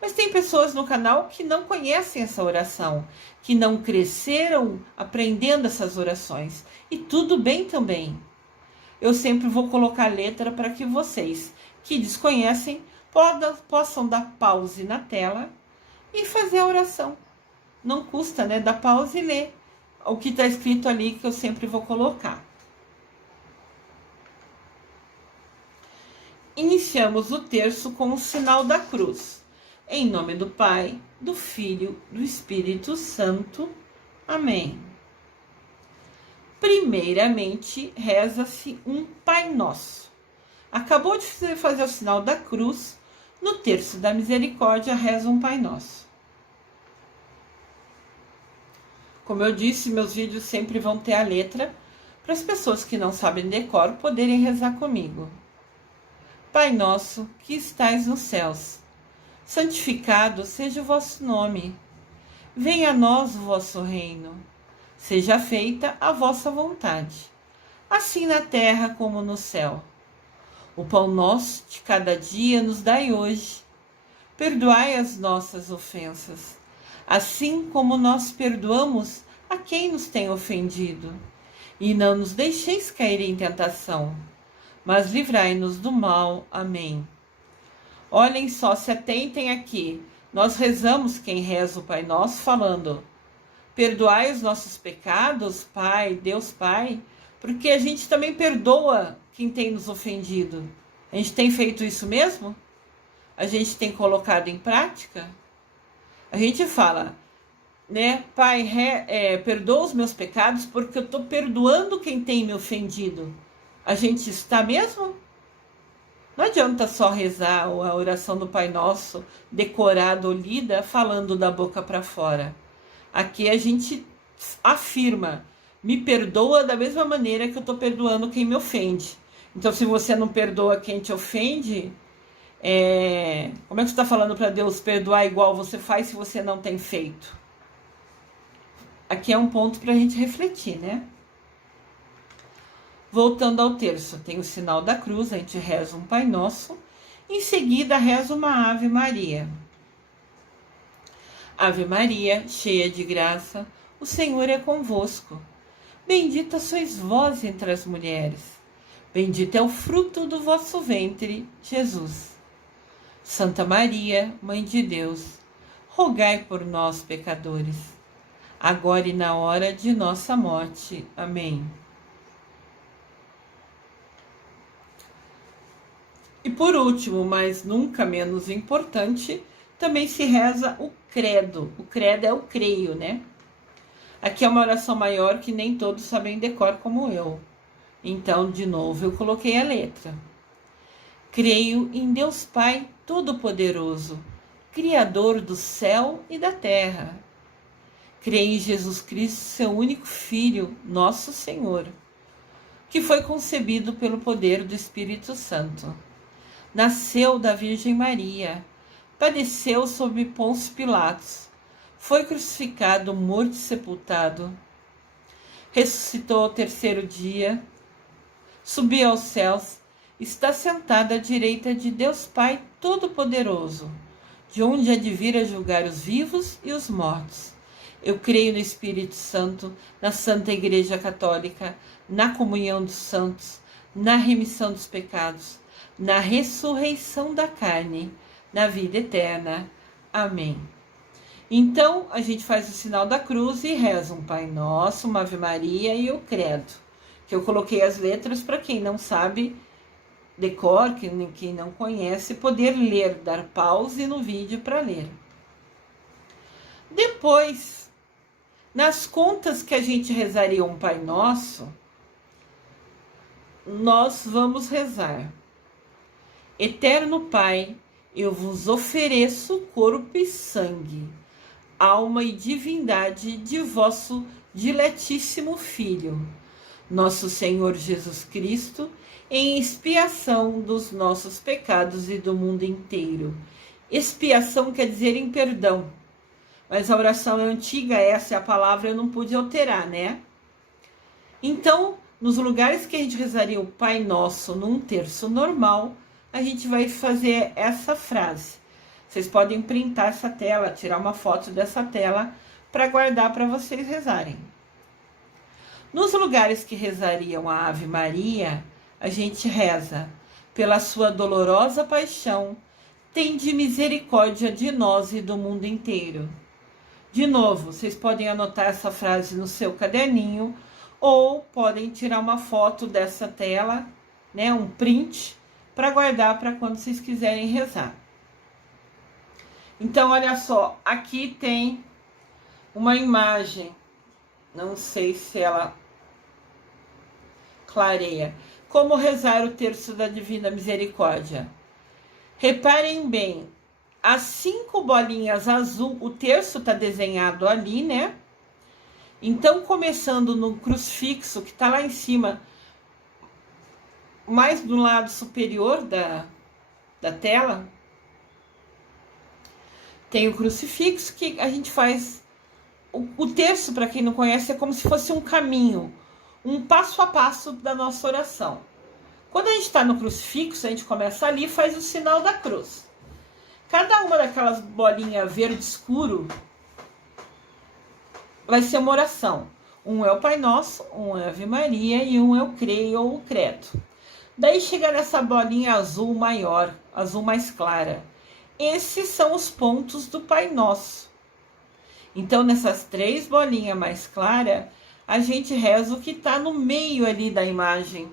Mas tem pessoas no canal que não conhecem essa oração, que não cresceram aprendendo essas orações. E tudo bem também. Eu sempre vou colocar letra para que vocês que desconhecem possam dar pause na tela e fazer a oração. Não custa, né? Dar pause e ler o que está escrito ali, que eu sempre vou colocar. Iniciamos o terço com o sinal da cruz. Em nome do Pai, do Filho, do Espírito Santo. Amém. Primeiramente, reza-se um Pai Nosso. Acabou de fazer o sinal da cruz, No terço da misericórdia, reza um Pai Nosso. Como eu disse, meus vídeos sempre vão ter a letra para as pessoas que não sabem decor poderem rezar comigo. Pai nosso, que estais nos céus, santificado seja o vosso nome. Venha a nós o vosso reino. Seja feita a vossa vontade, assim na terra como no céu. O pão nosso de cada dia nos dai hoje. Perdoai as nossas ofensas, assim como nós perdoamos a quem nos tem ofendido. E não nos deixeis cair em tentação, mas livrai-nos do mal. Amém. Olhem só, se atentem aqui. Nós rezamos, quem reza o Pai Nosso, falando: perdoai os nossos pecados, Pai, Deus Pai, porque a gente também perdoa quem tem nos ofendido. A gente tem feito isso mesmo? A gente tem colocado em prática? A gente fala, né, Pai, perdoa os meus pecados porque eu estou perdoando quem tem me ofendido. A gente está mesmo? Não adianta só rezar a oração do Pai Nosso, decorada ou lida, falando da boca para fora. Aqui a gente afirma, me perdoa da mesma maneira que eu estou perdoando quem me ofende. Então, se você não perdoa quem te ofende, como é que você está falando para Deus perdoar igual você faz se você não tem feito? Aqui é um ponto para a gente refletir, né? Voltando ao terço, tem o sinal da cruz, a gente reza um Pai Nosso, em seguida reza uma Ave Maria. Ave Maria, cheia de graça, o Senhor é convosco. Bendita sois vós entre as mulheres, bendito é o fruto do vosso ventre, Jesus. Santa Maria, Mãe de Deus, rogai por nós, pecadores, agora e na hora de nossa morte. Amém. E por último, mas nunca menos importante, também se reza o credo. O credo é o creio, né? Aqui é uma oração maior que nem todos sabem decor como eu. Então, de novo, eu coloquei a letra. Creio em Deus Pai Todo-Poderoso, Criador do céu e da terra. Creio em Jesus Cristo, seu único Filho, nosso Senhor, que foi concebido pelo poder do Espírito Santo. Nasceu da Virgem Maria, padeceu sob Pôncio Pilatos, foi crucificado, morto e sepultado, ressuscitou ao terceiro dia, subiu aos céus, está sentado à direita de Deus Pai Todo-Poderoso, de onde há de vir a julgar os vivos e os mortos. Eu creio no Espírito Santo, na Santa Igreja Católica, na comunhão dos santos, na remissão dos pecados, na ressurreição da carne, na vida eterna. Amém. Então, a gente faz o sinal da cruz e reza um Pai Nosso, uma Ave Maria e o Credo, que eu coloquei as letras para quem não sabe decor, quem não conhece, poder ler, dar pause no vídeo para ler. Depois, nas contas que a gente rezaria um Pai Nosso, nós vamos rezar: Eterno Pai, eu vos ofereço corpo e sangue, alma e divindade de vosso diletíssimo Filho, nosso Senhor Jesus Cristo, em expiação dos nossos pecados e do mundo inteiro. Expiação quer dizer em perdão, mas a oração é antiga, essa é a palavra, eu não pude alterar, né? Então, nos lugares que a gente rezaria o Pai Nosso num terço normal, a gente vai fazer essa frase. Vocês podem printar essa tela, tirar uma foto dessa tela para guardar para vocês rezarem. Nos lugares que rezariam a Ave Maria, a gente reza: pela sua dolorosa paixão, tende misericórdia de nós e do mundo inteiro. De novo, vocês podem anotar essa frase no seu caderninho ou podem tirar uma foto dessa tela, né, um print, para guardar para quando vocês quiserem rezar. Então, olha só, aqui tem uma imagem, não sei se ela clareia. Como rezar o terço da Divina Misericórdia? Reparem bem, as 5 bolinhas azul, o terço está desenhado ali, né? Então, começando no crucifixo, que está lá em cima, mais do lado superior da tela, tem o crucifixo, que a gente faz. O terço, para quem não conhece, é como se fosse um caminho, um passo a passo da nossa oração. Quando a gente está no crucifixo, a gente começa ali e faz o sinal da cruz. Cada uma daquelas bolinhas verde escuro vai ser uma oração. Um é o Pai Nosso, um é a Ave Maria e um é o Creio ou o Credo. Daí chega nessa bolinha azul maior, azul mais clara. Esses são os pontos do Pai Nosso. Então, nessas 3 bolinhas mais claras, a gente reza o que está no meio ali da imagem.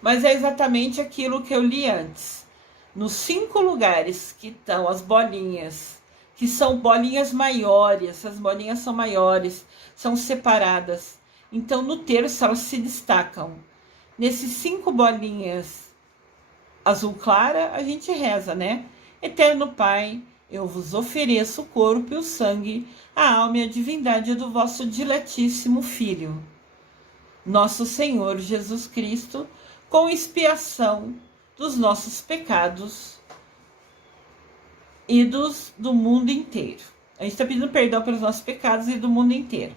Mas é exatamente aquilo que eu li antes. Nos 5 lugares que estão as bolinhas, que são bolinhas maiores, essas bolinhas são maiores, são separadas. Então, no terço, elas se destacam. Nesses 5 bolinhas azul clara, a gente reza, né? Eterno Pai, eu vos ofereço o corpo e o sangue, a alma e a divindade do vosso diletíssimo Filho, nosso Senhor Jesus Cristo, com expiação dos nossos pecados e do mundo inteiro. A gente está pedindo perdão pelos nossos pecados e do mundo inteiro.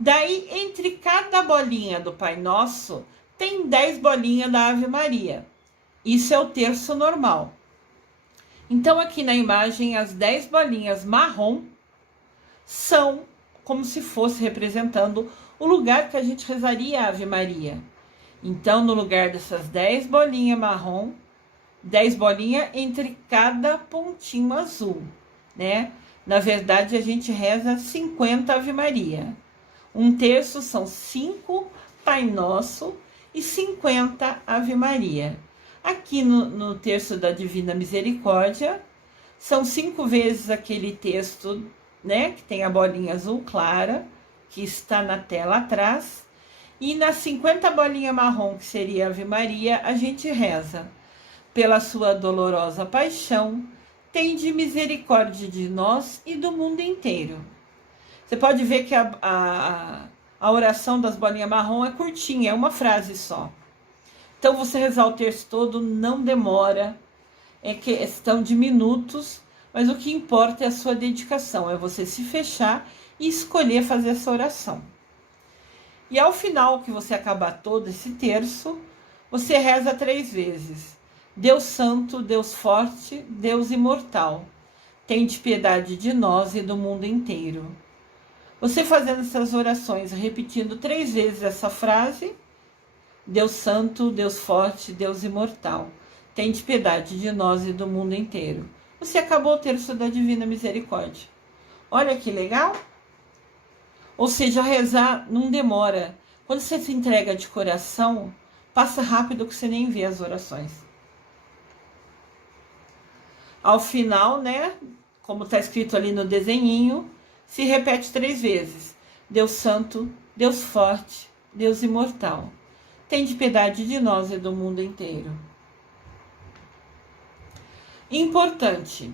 Daí, entre cada bolinha do Pai Nosso, tem 10 bolinhas da Ave Maria. Isso é o terço normal. Então, aqui na imagem, as 10 bolinhas marrom são como se fosse representando o lugar que a gente rezaria a Ave Maria. Então, no lugar dessas 10 bolinhas marrom, 10 bolinhas entre cada pontinho azul, né? Na verdade, a gente reza 50 Ave Maria. Um terço são 5 Pai Nosso e 50 Ave Maria. Aqui no terço da Divina Misericórdia, são 5 vezes aquele texto, né? Que tem a bolinha azul clara, que está na tela atrás. E nas 50 bolinhas marrom, que seria Ave Maria, a gente reza: pela sua dolorosa paixão, tende misericórdia de nós e do mundo inteiro. Você pode ver que a oração das bolinhas marrom é curtinha, é uma frase só. Então, você rezar o terço todo não demora, é questão de minutos, mas o que importa é a sua dedicação, é você se fechar e escolher fazer essa oração. E ao final que você acabar todo esse terço, você reza 3 vezes. Deus Santo, Deus Forte, Deus Imortal, tende piedade de nós e do mundo inteiro. Você fazendo essas orações, repetindo 3 vezes essa frase: Deus Santo, Deus Forte, Deus Imortal, tende piedade de nós e do mundo inteiro. Você acabou o terço da Divina Misericórdia. Olha que legal! Ou seja, rezar não demora. Quando você se entrega de coração, passa rápido que você nem vê as orações. Ao final, né, como está escrito ali no desenhinho, se repete 3 vezes. Deus Santo, Deus Forte, Deus Imortal, tende piedade de nós e do mundo inteiro. Importante,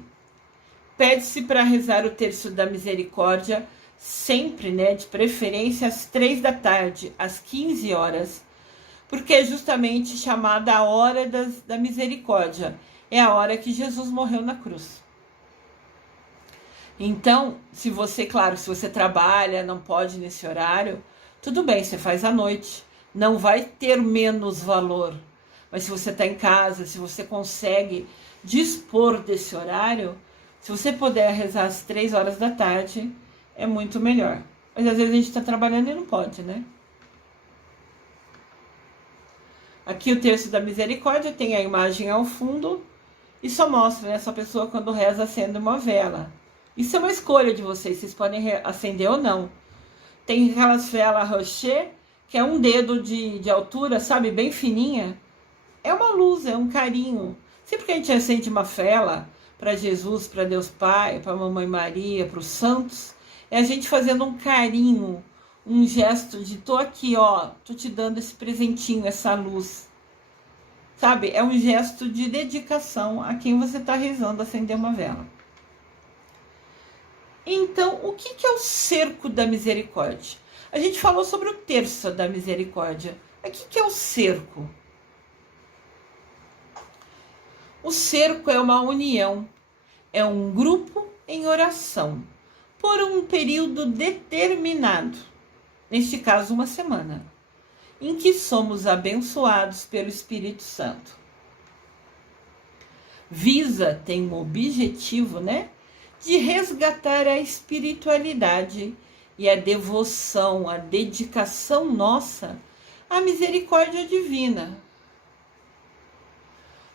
pede-se para rezar o terço da misericórdia sempre, né, de preferência às 3 da tarde, às 15 horas, porque é justamente chamada a hora da misericórdia. É a hora que Jesus morreu na cruz. Então, se você trabalha, não pode nesse horário, tudo bem, você faz à noite. Não vai ter menos valor. Mas se você está em casa, se você consegue dispor desse horário, se você puder rezar às 3 horas da tarde, é muito melhor. Mas às vezes a gente está trabalhando e não pode, né? Aqui o terço da misericórdia tem a imagem ao fundo e só mostra, né, essa pessoa quando reza acende uma vela. Isso é uma escolha de vocês podem acender ou não. Tem aquelas velas rocher, que é um dedo de altura, sabe, bem fininha. É uma luz, é um carinho. Sempre que a gente acende uma vela para Jesus, para Deus Pai, para a Mamãe Maria, para os santos, é a gente fazendo um carinho, um gesto de tô aqui, ó, tô te dando esse presentinho, essa luz. Sabe? É um gesto de dedicação a quem você está rezando acender uma vela. Então, o que é o cerco da misericórdia? A gente falou sobre o terço da misericórdia. Mas o que é o cerco? O cerco é uma união, é um grupo em oração, por um período determinado, neste caso uma semana, em que somos abençoados pelo Espírito Santo. Visa, tem um objetivo, né? De resgatar a espiritualidade e a devoção, a dedicação nossa à misericórdia divina,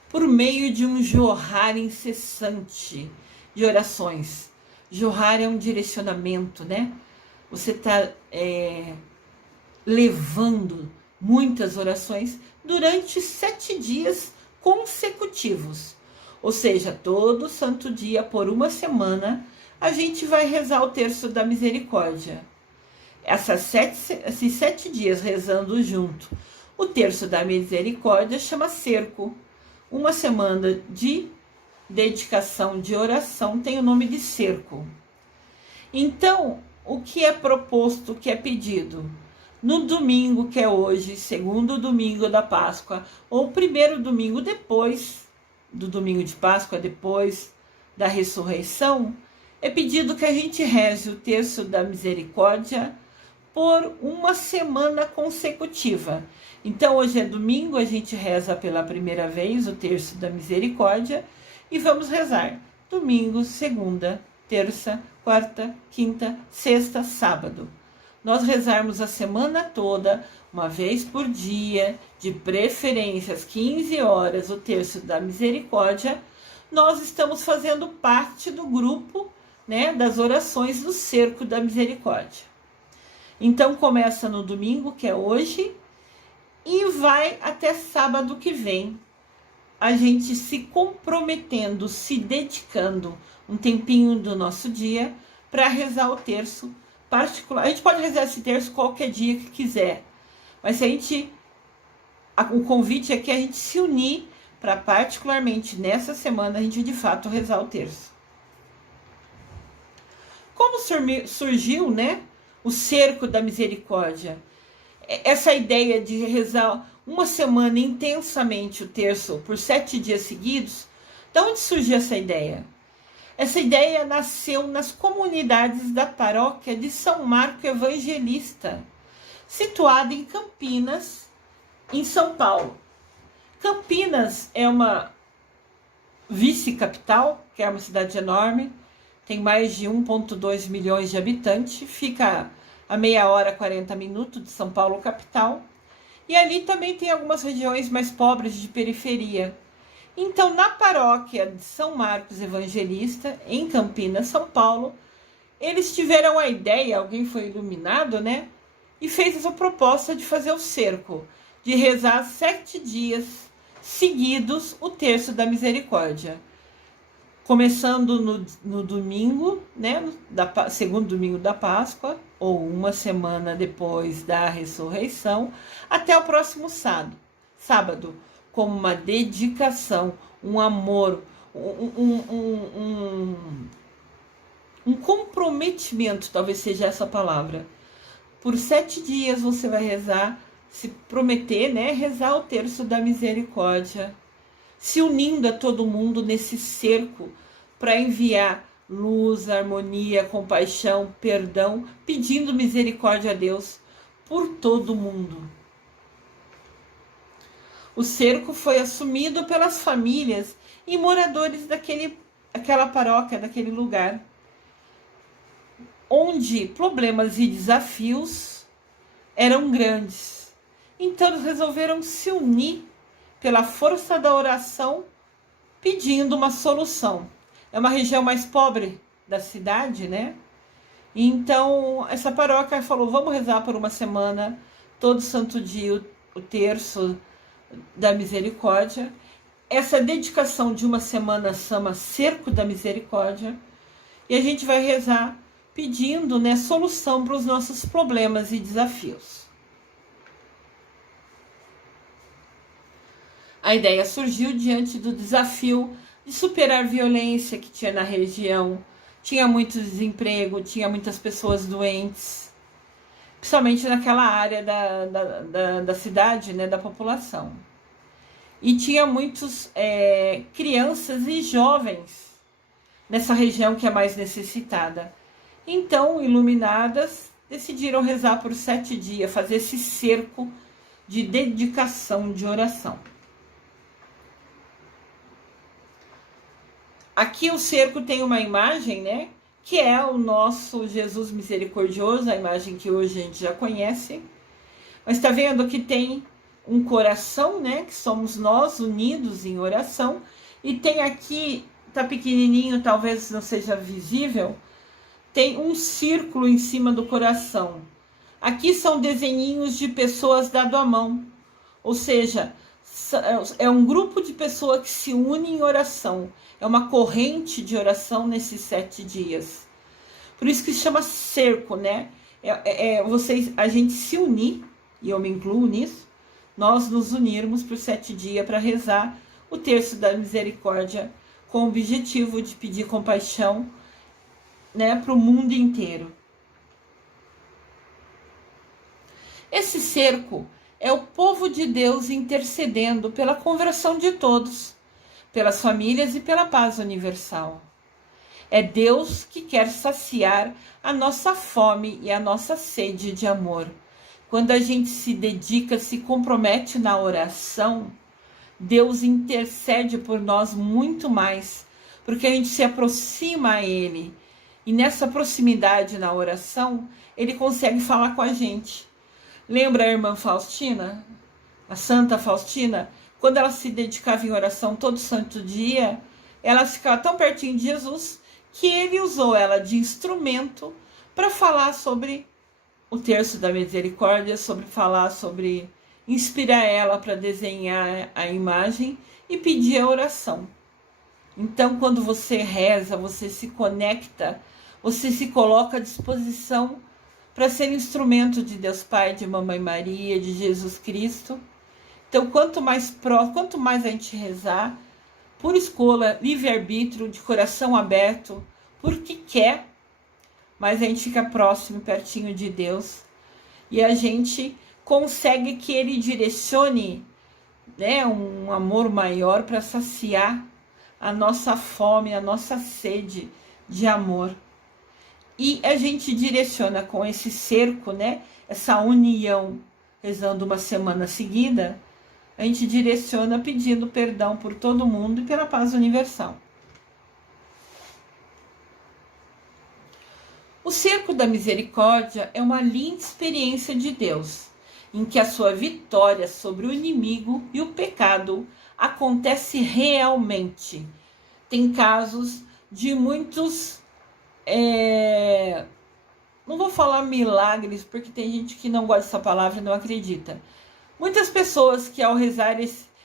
por meio de um jorrar incessante de orações. Jorrar é um direcionamento, né? Você está levando muitas orações durante 7 dias consecutivos. Ou seja, todo santo dia, por uma semana, a gente vai rezar o terço da misericórdia. Esses 7 dias rezando junto. O terço da misericórdia chama cerco. Uma semana de dedicação, de oração, tem o nome de cerco. Então, o que é proposto, o que é pedido? No domingo, que é hoje, segundo domingo da Páscoa, ou primeiro domingo depois do domingo de Páscoa, depois da ressurreição, é pedido que a gente reze o terço da misericórdia por uma semana consecutiva. Então, hoje é domingo, a gente reza pela primeira vez o terço da misericórdia e vamos rezar domingo, segunda, terça, quarta, quinta, sexta, sábado. Nós rezarmos a semana toda, uma vez por dia, de preferência às 15 horas, o terço da misericórdia. Nós estamos fazendo parte do grupo, né, das orações do cerco da misericórdia. Então começa no domingo, que é hoje, e vai até sábado que vem. A gente se comprometendo, se dedicando um tempinho do nosso dia para rezar o terço particular. A gente pode rezar esse terço qualquer dia que quiser, mas o convite é que a gente se unir para particularmente nessa semana a gente de fato rezar o terço. Como surgiu, né, o cerco da misericórdia? Essa ideia de rezar uma semana intensamente o terço por 7 dias seguidos, de onde surgiu essa ideia? Essa ideia nasceu nas comunidades da paróquia de São Marco Evangelista, situada em Campinas, em São Paulo. Campinas é uma vice-capital, que é uma cidade enorme, tem mais de 1,2 milhões de habitantes, fica a meia hora, 40 minutos de São Paulo, capital. E ali também tem algumas regiões mais pobres de periferia. Então, na paróquia de São Marcos Evangelista, em Campinas, São Paulo, eles tiveram a ideia, alguém foi iluminado, né? E fez essa proposta de fazer o cerco, de rezar 7 dias seguidos o terço da misericórdia. Começando no domingo, né? Segundo domingo da Páscoa, ou uma semana depois da ressurreição, até o próximo sábado, como uma dedicação, um amor, um comprometimento, talvez seja essa palavra. Por 7 dias você vai rezar, se prometer, né, rezar o terço da misericórdia, se unindo a todo mundo nesse cerco para enviar luz, harmonia, compaixão, perdão, pedindo misericórdia a Deus por todo mundo. O cerco foi assumido pelas famílias e moradores daquela paróquia, daquele lugar, onde problemas e desafios eram grandes. Então eles resolveram se unir pela força da oração, pedindo uma solução. É uma região mais pobre da cidade, né? Então essa paróquia falou, vamos rezar por uma semana, todo santo dia, o terço da misericórdia. Essa dedicação de uma semana chama Cerco da Misericórdia. E a gente vai rezar pedindo, né, solução para os nossos problemas e desafios. A ideia surgiu diante do desafio de superar a violência que tinha na região. Tinha muito desemprego, tinha muitas pessoas doentes, principalmente naquela área da cidade, né, da população. E tinha muitos crianças e jovens nessa região que é mais necessitada. Então, iluminadas, decidiram rezar por 7 dias, fazer esse cerco de dedicação, de oração. Aqui o cerco tem uma imagem, né? Que é o nosso Jesus misericordioso, a imagem que hoje a gente já conhece. Mas está vendo que tem um coração, né? Que somos nós unidos em oração. E tem aqui, tá pequenininho, talvez não seja visível, tem um círculo em cima do coração. Aqui são desenhinhos de pessoas dado a mão. Ou seja, é um grupo de pessoas que se unem em oração. É uma corrente de oração nesses 7 dias. Por isso que se chama cerco, né? A gente se unir, e eu me incluo nisso, nós nos unirmos por 7 dias para rezar o terço da misericórdia com o objetivo de pedir compaixão, né, para o mundo inteiro. Esse cerco é o povo de Deus intercedendo pela conversão de todos, pelas famílias e pela paz universal. É Deus que quer saciar a nossa fome e a nossa sede de amor. Quando a gente se dedica, se compromete na oração, Deus intercede por nós muito mais, porque a gente se aproxima a Ele. E nessa proximidade na oração, Ele consegue falar com a gente. Lembra a irmã Faustina? A Santa Faustina? Quando ela se dedicava em oração todo santo dia, ela ficava tão pertinho de Jesus que ele usou ela de instrumento para falar sobre o terço da misericórdia, sobre inspirar ela para desenhar a imagem e pedir a oração. Então, quando você reza, você se conecta, você se coloca à disposição para ser instrumento de Deus Pai, de Mamãe Maria, de Jesus Cristo. Então, quanto mais a gente rezar, por escolha, livre-arbítrio, de coração aberto, porque quer, mas a gente fica próximo, pertinho de Deus, e a gente consegue que Ele direcione, né, um amor maior para saciar a nossa fome, a nossa sede de amor. E a gente direciona com esse cerco, né, essa união, rezando uma semana seguida, a gente direciona pedindo perdão por todo mundo e pela paz universal. O cerco da misericórdia é uma linda experiência de Deus, em que a sua vitória sobre o inimigo e o pecado acontece realmente. Tem casos de muitos, não vou falar milagres, porque tem gente que não gosta dessa palavra e não acredita. Muitas pessoas que ao rezar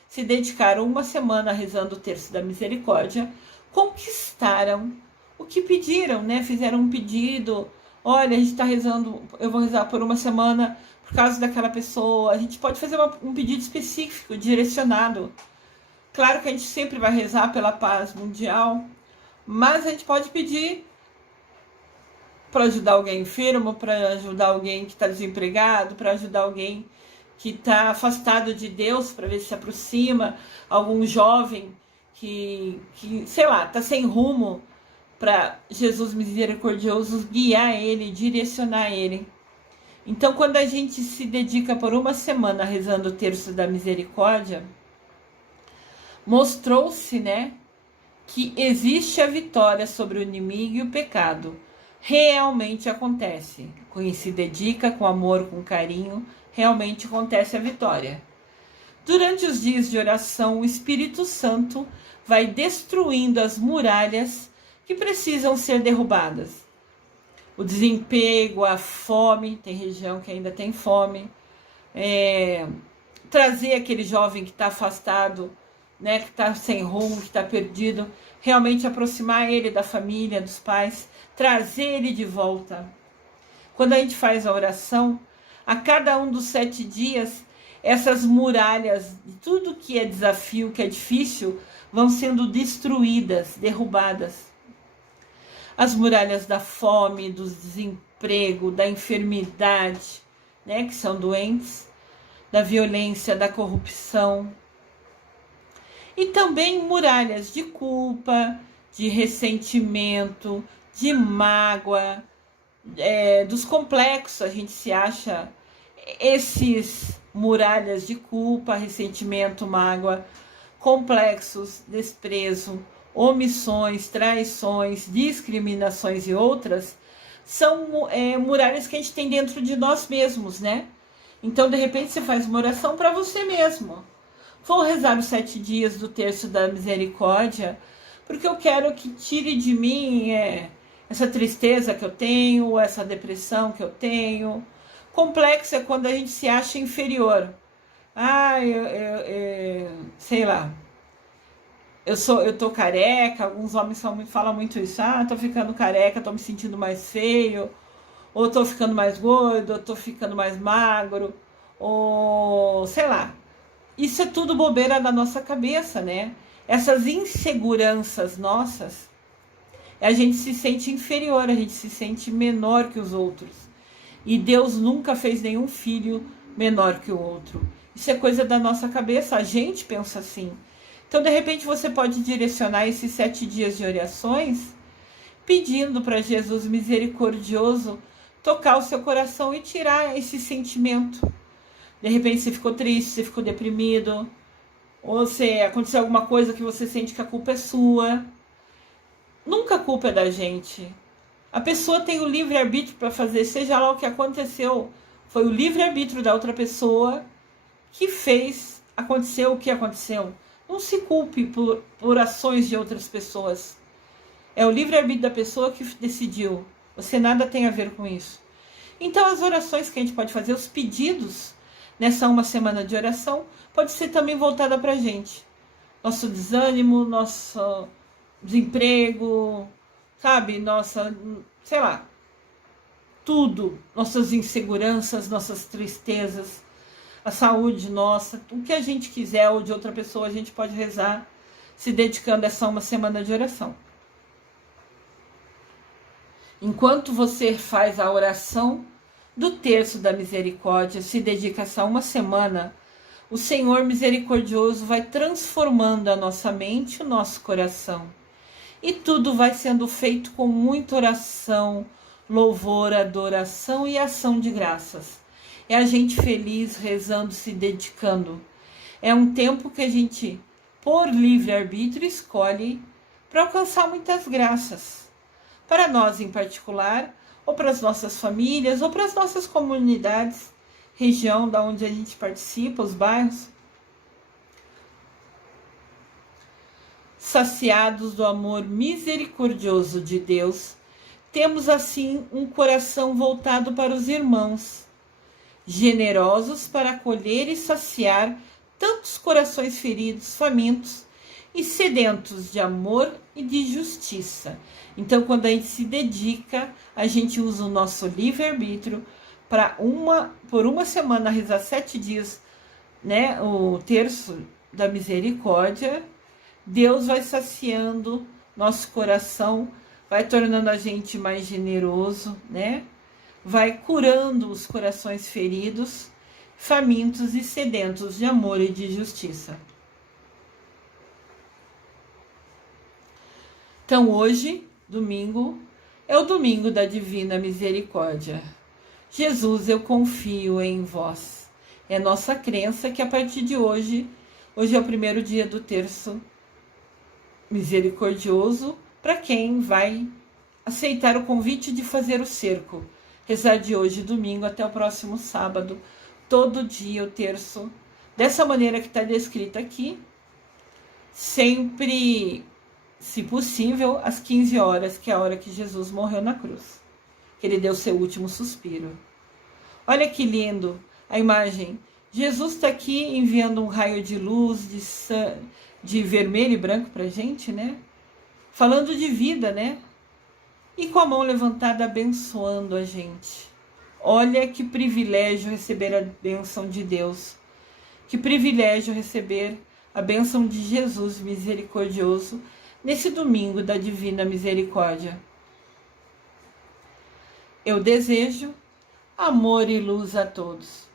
se dedicaram uma semana rezando o terço da misericórdia, conquistaram o que pediram, né? Fizeram um pedido, olha, a gente está rezando, eu vou rezar por uma semana por causa daquela pessoa. A gente pode fazer um pedido específico, direcionado. Claro que a gente sempre vai rezar pela paz mundial, mas a gente pode pedir para ajudar alguém enfermo, para ajudar alguém que está desempregado, para ajudar alguém que está afastado de Deus, para ver se aproxima, algum jovem que sei lá, está sem rumo, para Jesus misericordioso guiar ele, direcionar ele. Então, quando a gente se dedica por uma semana rezando o terço da misericórdia, mostrou-se, né, que existe a vitória sobre o inimigo e o pecado. Realmente acontece. Quem se dedica com amor, com carinho, realmente acontece a vitória. Durante os dias de oração, o Espírito Santo vai destruindo as muralhas que precisam ser derrubadas. O desemprego, a fome, tem região que ainda tem fome, trazer aquele jovem que está afastado né, que está sem rumo, que está perdido, realmente aproximar ele da família, dos pais, trazer ele de volta. Quando a gente faz a oração, a cada um dos 7 dias, essas muralhas, de tudo que é desafio, que é difícil, vão sendo destruídas, derrubadas. As muralhas da fome, do desemprego, da enfermidade, né, que são doentes, da violência, da corrupção. E também muralhas de culpa, de ressentimento, de mágoa, dos complexos. A gente se acha esses muralhas de culpa, ressentimento, mágoa, complexos, desprezo, omissões, traições, discriminações e outras, são muralhas que a gente tem dentro de nós mesmos, né? Então, de repente, você faz uma oração para você mesmo. Vou rezar os 7 dias do terço da misericórdia, porque eu quero que tire de mim essa tristeza que eu tenho, essa depressão que eu tenho. Complexo é quando a gente se acha inferior. Sei lá, eu tô careca, alguns homens falam muito isso. Tô ficando careca, tô me sentindo mais feio, ou tô ficando mais gordo, ou tô ficando mais magro, ou sei lá. Isso é tudo bobeira da nossa cabeça, né? Essas inseguranças nossas, a gente se sente inferior, a gente se sente menor que os outros. E Deus nunca fez nenhum filho menor que o outro. Isso é coisa da nossa cabeça, a gente pensa assim. Então, de repente, você pode direcionar esses 7 dias de orações pedindo para Jesus misericordioso tocar o seu coração e tirar esse sentimento. De repente você ficou triste, você ficou deprimido, ou se aconteceu alguma coisa que você sente que a culpa é sua. Nunca a culpa é da gente. A pessoa tem o livre-arbítrio para fazer, seja lá o que aconteceu. Foi o livre-arbítrio da outra pessoa que fez acontecer o que aconteceu. Não se culpe por ações de outras pessoas. É o livre-arbítrio da pessoa que decidiu. Você nada tem a ver com isso. Então, as orações que a gente pode fazer, os pedidos nessa uma semana de oração, pode ser também voltada para a gente. Nosso desânimo, nosso desemprego, sabe? Nossa, sei lá, tudo. Nossas inseguranças, nossas tristezas, a saúde nossa, o que a gente quiser ou de outra pessoa, a gente pode rezar se dedicando a essa uma semana de oração. Enquanto você faz a oração do terço da misericórdia, se dedica a essa uma semana, o Senhor misericordioso vai transformando a nossa mente e o nosso coração. E tudo vai sendo feito com muita oração, louvor, adoração e ação de graças. É a gente feliz, rezando, se dedicando. É um tempo que a gente, por livre-arbítrio, escolhe para alcançar muitas graças. Para nós em particular, ou para as nossas famílias, ou para as nossas comunidades, região da onde a gente participa, os bairros. Saciados do amor misericordioso de Deus, temos assim um coração voltado para os irmãos, generosos para acolher e saciar tantos corações feridos, famintos e sedentos de amor e de justiça. Então, quando a gente se dedica, a gente usa o nosso livre-arbítrio para por uma semana rezar 7 dias, né, o terço da misericórdia. Deus vai saciando nosso coração, vai tornando a gente mais generoso, né? Vai curando os corações feridos, famintos e sedentos de amor e de justiça. Então, hoje, domingo, é o domingo da Divina Misericórdia. Jesus, eu confio em vós. É nossa crença que a partir de hoje é o primeiro dia do terço misericordioso, para quem vai aceitar o convite de fazer o cerco. Rezar de hoje, domingo, até o próximo sábado, todo dia o terço, dessa maneira que está descrita aqui, sempre, se possível, às 15 horas, que é a hora que Jesus morreu na cruz, que ele deu seu último suspiro. Olha que lindo a imagem. Jesus está aqui enviando um raio de luz, de vermelho e branco pra gente, né? Falando de vida, né? E com a mão levantada abençoando a gente. Olha que privilégio receber a bênção de Deus. Que privilégio receber a bênção de Jesus misericordioso nesse domingo da Divina Misericórdia. Eu desejo amor e luz a todos.